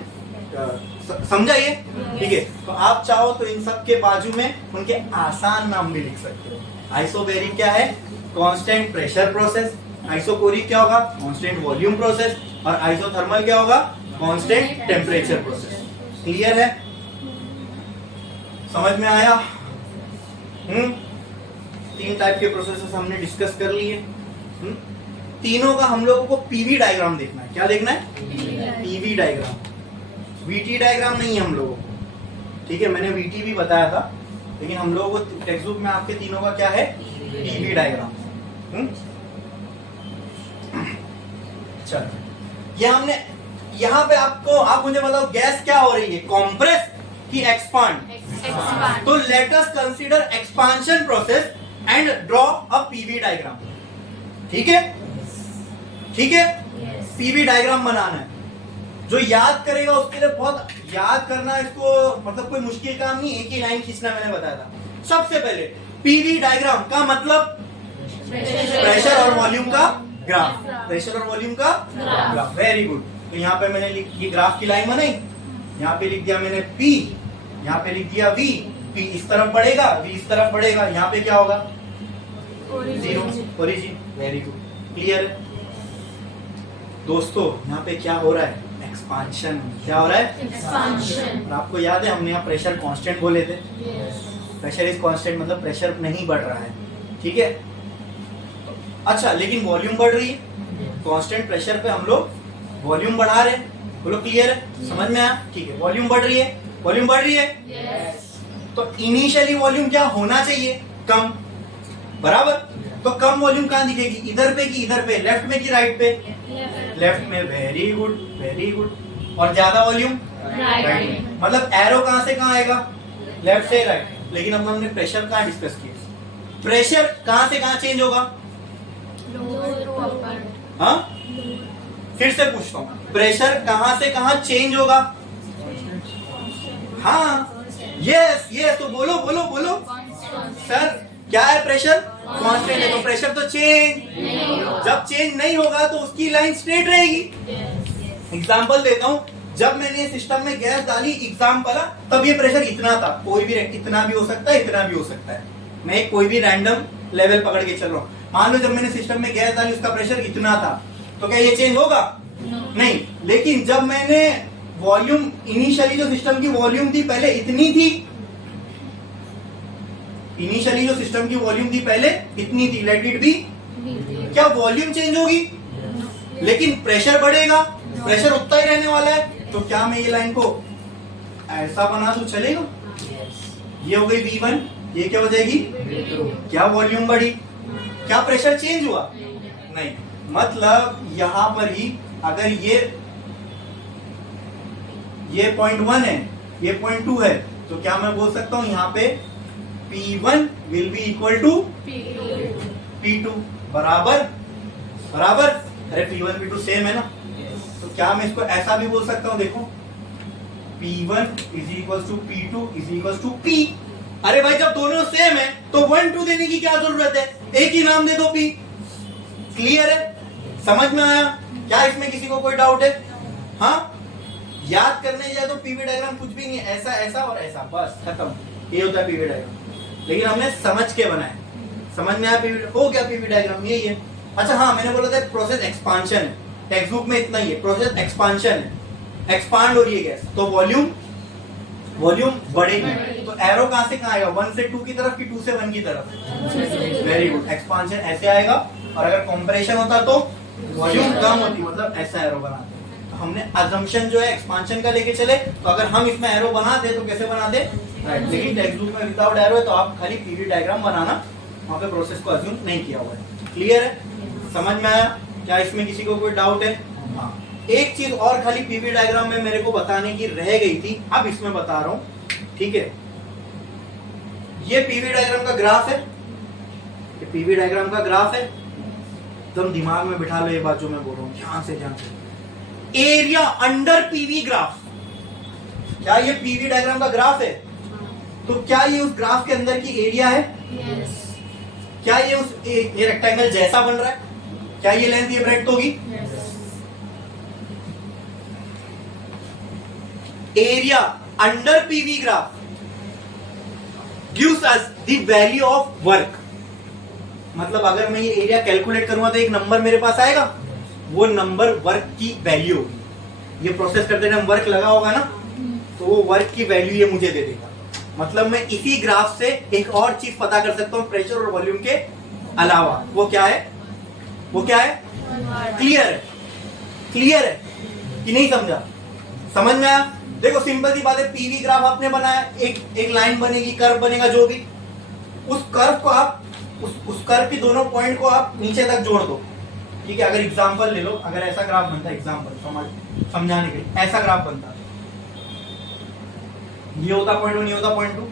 समझा ये? ठीक है, तो आप चाहो तो इन सब के बाजू में उनके आसान नाम भी लिख सकते हो। आइसोबैरिक क्या है? Constant pressure process. आइसोकोरिक क्या होगा? Constant volume process. और आइसोथर्मल क्या होगा? Constant temperature process. क्लियर है? समझ में आया? 3 टाइप के प्रोसेसेस हमने डिस्कस कर लिए। तीनों का हम लोगों को पीवी डायग्राम देखना है। क्या देखना है? PV diagram. वीटी डायग्राम नहीं है हम लोगों को। ठीक है, मैंने वीटी भी बताया था, लेकिन हम लोगों को टेक्स्ट बुक में आपके तीनों का क्या है? PV diagram. चलो, ये हमने यहाँ पे आप मुझे बताओ गैस क्या हो रही है? कॉम्प्रेस कि एक्सपांड? तो let us consider expansion process and draw a PV diagram. ठीक है? ठीक है, पीवी डायग्राम बनाना है। जो याद करेगा उसके लिए बहुत याद करना इसको मतलब कोई मुश्किल काम नहीं, एक ही लाइन खींचना मैंने बताया था। सबसे पहले पीवी डायग्राम का मतलब प्रेशर और वॉल्यूम का ग्राफ। प्रेशर और वॉल्यूम का ग्राफ। Very good. तो यहाँ पे मैंने ये ग्राफ की लाइन बनाई, यहाँ पे लिख दिया मैंने P, यहाँ पे लिख दिया V। P इस तरफ बढ़ेगा, V इस तरफ बढ़ेगा। यहाँ पे क्या होगा? Zero, origin. Very good, clear है दोस्तों? यहाँ पे क्या हो रहा है? एक्सपांशन। क्या हो रहा है? एक्सपांशन। और आपको याद है हमने यहाँ प्रेशर कांस्टेंट बोले थे। प्रेशर इज कांस्टेंट मतलब प्रेशर नहीं बढ़ रहा है। ठीक है, अच्छा, लेकिन वॉल्यूम बढ़ रही है। कांस्टेंट प्रेशर पे हम लोग वॉल्यूम बढ़ा रहे हैं। बोलो क्लियर है? समझ में आया? ठीक है, वॉल्यूम बढ़ रही है। वॉल्यूम बढ़ रही है तो इनिशियली वॉल्यूम क्या होना चाहिए? कम। बराबर? तो कम वॉल्यूम कहाँ दिखेगी? इधर पे कि इधर पे? लेफ्ट में कि राइट पे? लेफ्ट में। Very good, very good. और ज्यादा वॉल्यूम राइट में। मतलब एरो कहां से कहां आएगा? लेफ्ट से राइट। लेकिन अब हमने प्रेशर कहां डिस्कस किया? प्रेशर कहां से कहां चेंज होगा? हाँ, फिर से पूछता हूँ, प्रेशर कहां से कहां चेंज होगा? हाँ, यस यस। तो बोलो बोलो बोलो सर, क्या है? प्रेशर कांस्टेंट है, तो प्रेशर तो चेंज जब चेंज नहीं होगा तो उसकी लाइन स्ट्रेट रहेगी। एग्जांपल देता हूँ, जब मैंने सिस्टम में गैस डाली एग्जांपल, तब ये प्रेशर इतना था। कोई भी इतना भी हो सकता है, इतना भी हो सकता है। मैं एक कोई भी रैंडम लेवल पकड़ के चल रहा हूँ। मान लो जब मैंने सिस्टम में गैस डाली उसका प्रेशर इतना था, तो क्या ये चेंज होगा? नहीं। लेकिन जब मैंने वॉल्यूम, इनिशियली जो सिस्टम की वॉल्यूम थी पहले इतनी थी, इनिशियली जो सिस्टम की वॉल्यूम थी पहले इतनी थी, लेट इट बी, क्या वॉल्यूम चेंज होगी? लेकिन प्रेशर बढ़ेगा, प्रेशर उतना ही रहने वाला है। तो क्या मैं ये लाइन को ऐसा बना दूं, चलेगा? ये हो गई V1, ये क्या हो जाएगी? क्या वॉल्यूम बढ़ी? क्या प्रेशर चेंज हुआ? नहीं। मतलब यहां पर ही अगर ये पॉइंट 1 है, ये पॉइंट 2 है, तो क्या मैं बोल सकता हूं यहाँ पे P1 will be equal to P2। बराबर? बराबर? अरे P1 P2 सेम है ना, तो क्या मैं इसको ऐसा भी बोल सकता हूँ? देखो, P1 is equal to P2 is equal to P। अरे भाई जब दोनों सेम है तो 1 2 देने की क्या जरूरत है? एक ही नाम दे दो P। क्लियर है? समझ में आया? क्या इसमें किसी को कोई डाउट है? हाँ, याद करने जाए तो पीवी डायग्राम कुछ भी नहीं है, ऐसा ऐसा और ऐसा, बस खत्म। ये होता है पीवी डायग्राम। लेकिन हमने समझ के बनाया। समझ में आया? पीवी हो गया, पीवी डायग्राम यही है। अच्छा हाँ, मैंने बोला था प्रोसेस एक्सपांशन है, टेक्स्ट बुक में इतना ही है, प्रोसेस एक्सपांशन है। एक्सपांड हो रही है गैस, तो वॉल्यूम बढ़ेगी। तो एरो कहां से कहां आएगा? 1 से 2 की तरफ कि 2 से 1 की तरफ? Very good. एक्सपांशन ऐसे आएगा, और अगर कंप्रेशन होता तो वॉल्यूम कम होती, मतलब ऐसा एरो बनाते। तो हमने अजम्पशन जो है एक्सपांशन का लेके चले, तो अगर हम इसमें एरो बनाते तो कैसे बनाते? राइट। लेकिन टेक्स्ट बुक में विदाउट एरो है, तो आप खाली पीवी डायग्राम बनाना, वहां पे प्रोसेस को अज्यूम नहीं किया हुआ है। क्लियर है? समझ में आया? क्या इसमें किसी को कोई डाउट है? हाँ, एक चीज और खाली पीवी डायग्राम में मेरे को बताने की रह गई थी, अब इसमें बता रहा हूं। ठीक है, ये पीवी डायग्राम का ग्राफ है, ये पीवी डायग्राम का ग्राफ है। एकदम दिमाग में बिठा लो ये बात जो मैं बोल रहा हूं, ध्यान से ध्यान से। एरिया अंडर पीवी ग्राफ, क्या ये पीवी डायग्राम का ग्राफ है? तो क्या ये उस ग्राफ के अंदर की एरिया है? Yes. क्या ये उस ये रेक्टेंगल जैसा बन रहा है? क्या ये लेंथ ये ब्रेड्थ होगी? Yes. Area under PV graph gives us the value of work. मतलब अगर मैं ये एरिया कैलकुलेट करूंगा तो एक नंबर मेरे पास आएगा, वो नंबर वर्क की वैल्यू होगी। ये प्रोसेस करते टाइम वर्क लगा होगा ना, तो वो वर्क की वैल्यू ये मुझे दे देगा। मतलब मैं इसी ग्राफ से एक और चीज पता कर सकता हूं प्रेशर और वॉल्यूम के अलावा। वो क्या है? वो क्या है? क्लियर है? क्लियर है कि नहीं समझा? समझ में आया? देखो सिंपल सी बात है, पीवी ग्राफ आपने बनाया, एक लाइन बनेगी, कर्व बनेगा, जो भी उस कर्व को आप उस कर्व की दोनों पॉइंट को आप नीचे तक जोड़ दो। ठीक है, अगर एग्जांपल ले लो, अगर ऐसा ग्राफ बनता है, एग्जांपल समझाने के लिए ऐसा ग्राफ बनता है, ये होता पॉइंट 1, ये होता point 2।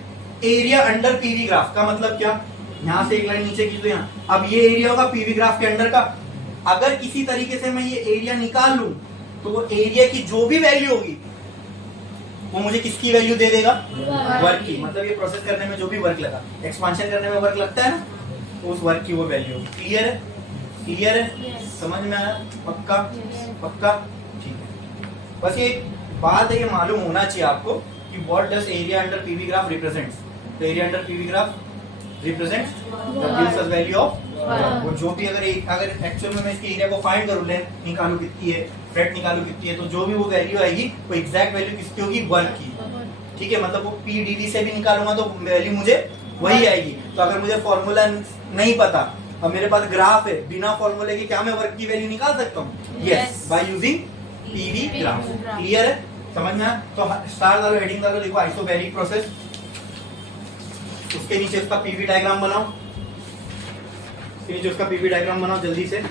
Area under PV graph का मतलब क्या? यहां से एक लाइन नीचे की तो यहां, अब ये एरिया होगा पीवी ग्राफ के अंडर का। अगर किसी तरीके से मैं ये एरिया निकाल लूं तो वो एरिया की जो भी वैल्यू होगी वो मुझे किसकी वैल्यू दे देगा? वर्क की। मतलब ये प्रोसेस करने में जो भी वर्क लगा, एक्सपांशन करने में वर्क लगता है ना, तो उस वर्क की वो वैल्यू होगी। क्लियर है? क्लियर है? Yes. समझ में आया? पक्का? Yes. पक्का? ठीक है। बस ये बात है, ये मालूम होना चाहिए आपको कि what does area under PV graph represents. तो area under PV graph represents the gives us value of वो जो भी अगर एक्चुअल में मैं इसके एरिया को फाइंड करूं, लेंथ निकालूं कितनी है, ब्रेड्थ निकालूं कितनी है, तो जो भी वो वैल्यू आएगी वो एग्जैक्ट वैल्यू किसकी होगी? वर्क की। ठीक है, मतलब वो पीडीवी से भी निकालूंगा तो वैल्यू मुझे वही आएगी। तो अगर मुझे फॉर्मूला नहीं पता और मेरे पास ग्राफ है, बिना फॉर्मूले के क्या मैं वर्क की वैल्यू निकाल सकता हूँ? Yes, by using PV graph. Clear है? समझ में आया? तो स्टार डालो, हेडिंग डालो, लिखो आइसोबैरिक प्रोसेस, उसके नीचे उसका पीवी डायग्राम बनाओ, उसके नीचे उसका पीवी डायग्राम बनाओ जल्दी से।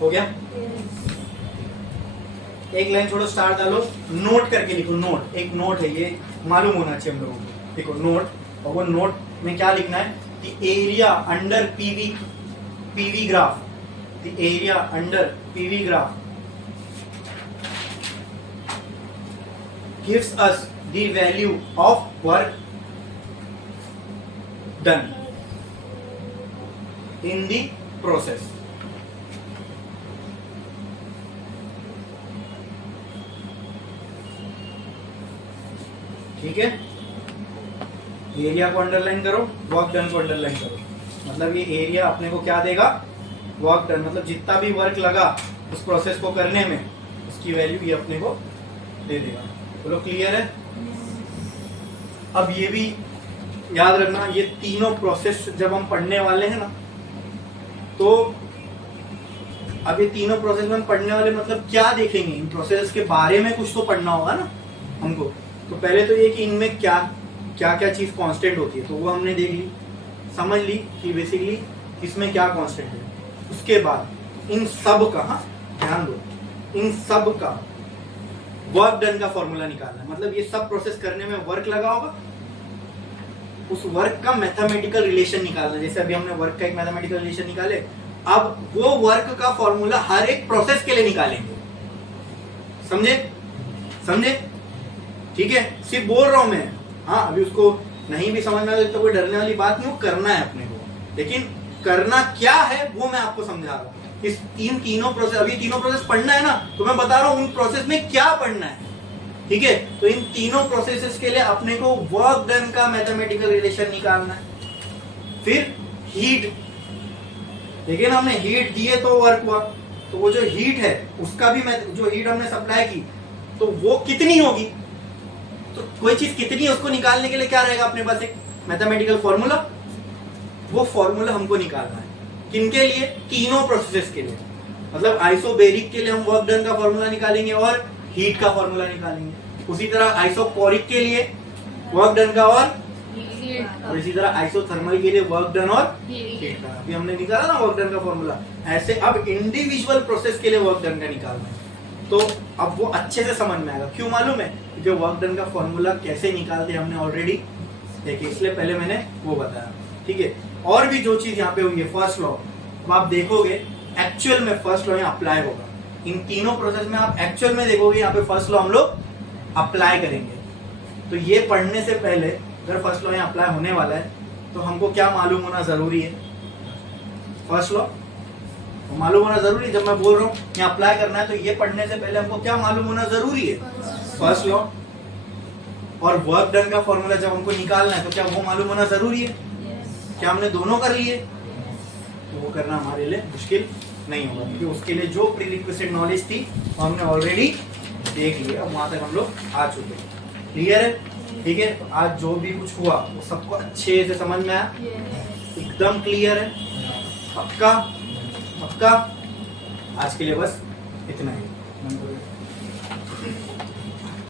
हो गया? एक लाइन छोड़ो, स्टार डालो, नोट करके लिखो। नोट, एक नोट है, ये मालूम होना चाहिए हम लोगों को। देखो नोट, और वो नोट में क्या लिखना है कि area under PV graph, the area under PV graph gives us the value of work done in the process. ठीक है, एरिया को अंडरलाइन करो, वर्क डन को अंडरलाइन करो। मतलब ये एरिया अपने को क्या देगा? वर्क डन, मतलब जितना भी वर्क लगा उस प्रोसेस को करने में, उसकी वैल्यू ये अपने को दे देगा। बोलो क्लियर है? अब ये भी याद रखना, ये तीनों प्रोसेस जब हम पढ़ने वाले हैं ना, तो अब ये तीनों प्रोसेस में हम पढ़ने वाले मतलब क्या देखेंगे? इन प्रोसेस के बारे में कुछ तो पढ़ना होगा ना हमको। तो पहले तो ये कि इनमें क्या क्या चीज कांस्टेंट होती है, तो वो हमने देख ली, समझ ली कि बेसिकली इसमें क्या कांस्टेंट है। उसके बाद इन सब का, हाँ ध्यान दो, इन सब का वर्क डन का फॉर्मूला निकालना है। मतलब ये सब प्रोसेस करने में वर्क लगा होगा, उस वर्क का मैथमेटिकल रिलेशन निकालना। जैसे अभी हमने वर्क का एक मैथमेटिकल रिलेशन निकाले, अब वो वर्क का फॉर्मूला हर एक प्रोसेस के लिए निकालेंगे। समझे? समझे? ठीक है, सिर्फ बोल रहा हूं मैं। हाँ, अभी उसको नहीं भी समझ में तो कोई डरने वाली बात नहीं, वो करना है अपने को, लेकिन करना क्या है वो मैं आपको समझा रहा हूँ। इस तीनों प्रोसेस, अभी तीनों प्रोसेस पढ़ना है ना, तो मैं बता रहा हूँ उन प्रोसेस में क्या पढ़ना है। ठीक है, तो इन तीनों प्रोसेसेस के लिए अपने को वर्क डन का मैथमेटिकल रिलेशन निकालना है। फिर हीट, देखिए ना हमने हीट दिए तो वर्क हुआ, तो वो जो हीट है उसका भी जो हीट हमने सप्लाई की तो वो कितनी होगी, तो कोई चीज कितनी है उसको निकालने के लिए क्या रहेगा अपने पास? एक मैथमेटिकल फॉर्मूला, वो फॉर्मूला हमको निकालना है। किनके लिए? तीनों प्रोसेसेस के लिए। मतलब आइसोबेरिक के लिए हम वर्क डन का फॉर्मूला निकालेंगे और हीट का फॉर्मूला निकालेंगे। उसी तरह आइसोकोरिक के लिए वर्क डन का और इसी तरह आइसोथर्मल के लिए वर्क डन और हीट का। अभी हमने निकाला ना वर्क डन का फॉर्मूला। ऐसे अब इंडिविजुअल प्रोसेस के लिए वर्क डन का निकालना है, तो अब वो अच्छे से समझ में आएगा। क्यों मालूम है? जो वर्क डन का फॉर्मूला कैसे निकालते हमने ऑलरेडी देखे, इसलिए पहले मैंने वो बताया। ठीक है, और भी जो चीज यहाँ पे हुई है फर्स्ट लॉ, अब आप देखोगे एक्चुअल में फर्स्ट लॉ यहाँ अप्लाई होगा। इन तीनों प्रोसेस में आप एक्चुअल में देखोगे यहाँ पे फर्स्ट लॉ हम लोग अप्लाई करेंगे। तो ये पढ़ने से पहले अगर फर्स्ट लॉ यहाँ अप्लाई होने वाला है तो हमको क्या मालूम होना जरूरी है? फर्स्ट लॉ मालूम होना जरूरी है। जब मैं बोल रहा हूँ यहाँ अप्लाई करना है तो ये पढ़ने से पहले हमको क्या मालूम होना जरूरी है? First law. और वर्क डन का फॉर्मूला जब हमको निकालना है तो क्या वो मालूम होना जरूरी है? क्या हमने दोनों कर लिए? तो वो करना हमारे लिए मुश्किल नहीं होगा, क्योंकि उसके लिए जो प्रीरिक्विजिट नॉलेज थी वो हमने ऑलरेडी देख लिया, वहां तक हम लोग आ चुके हैं। क्लियर है? ठीक है, तो आज जो भी कुछ हुआ वो सबको अच्छे से समझ में आया, एकदम क्लियर है, पक्का पक्का। आज के लिए बस इतना ही।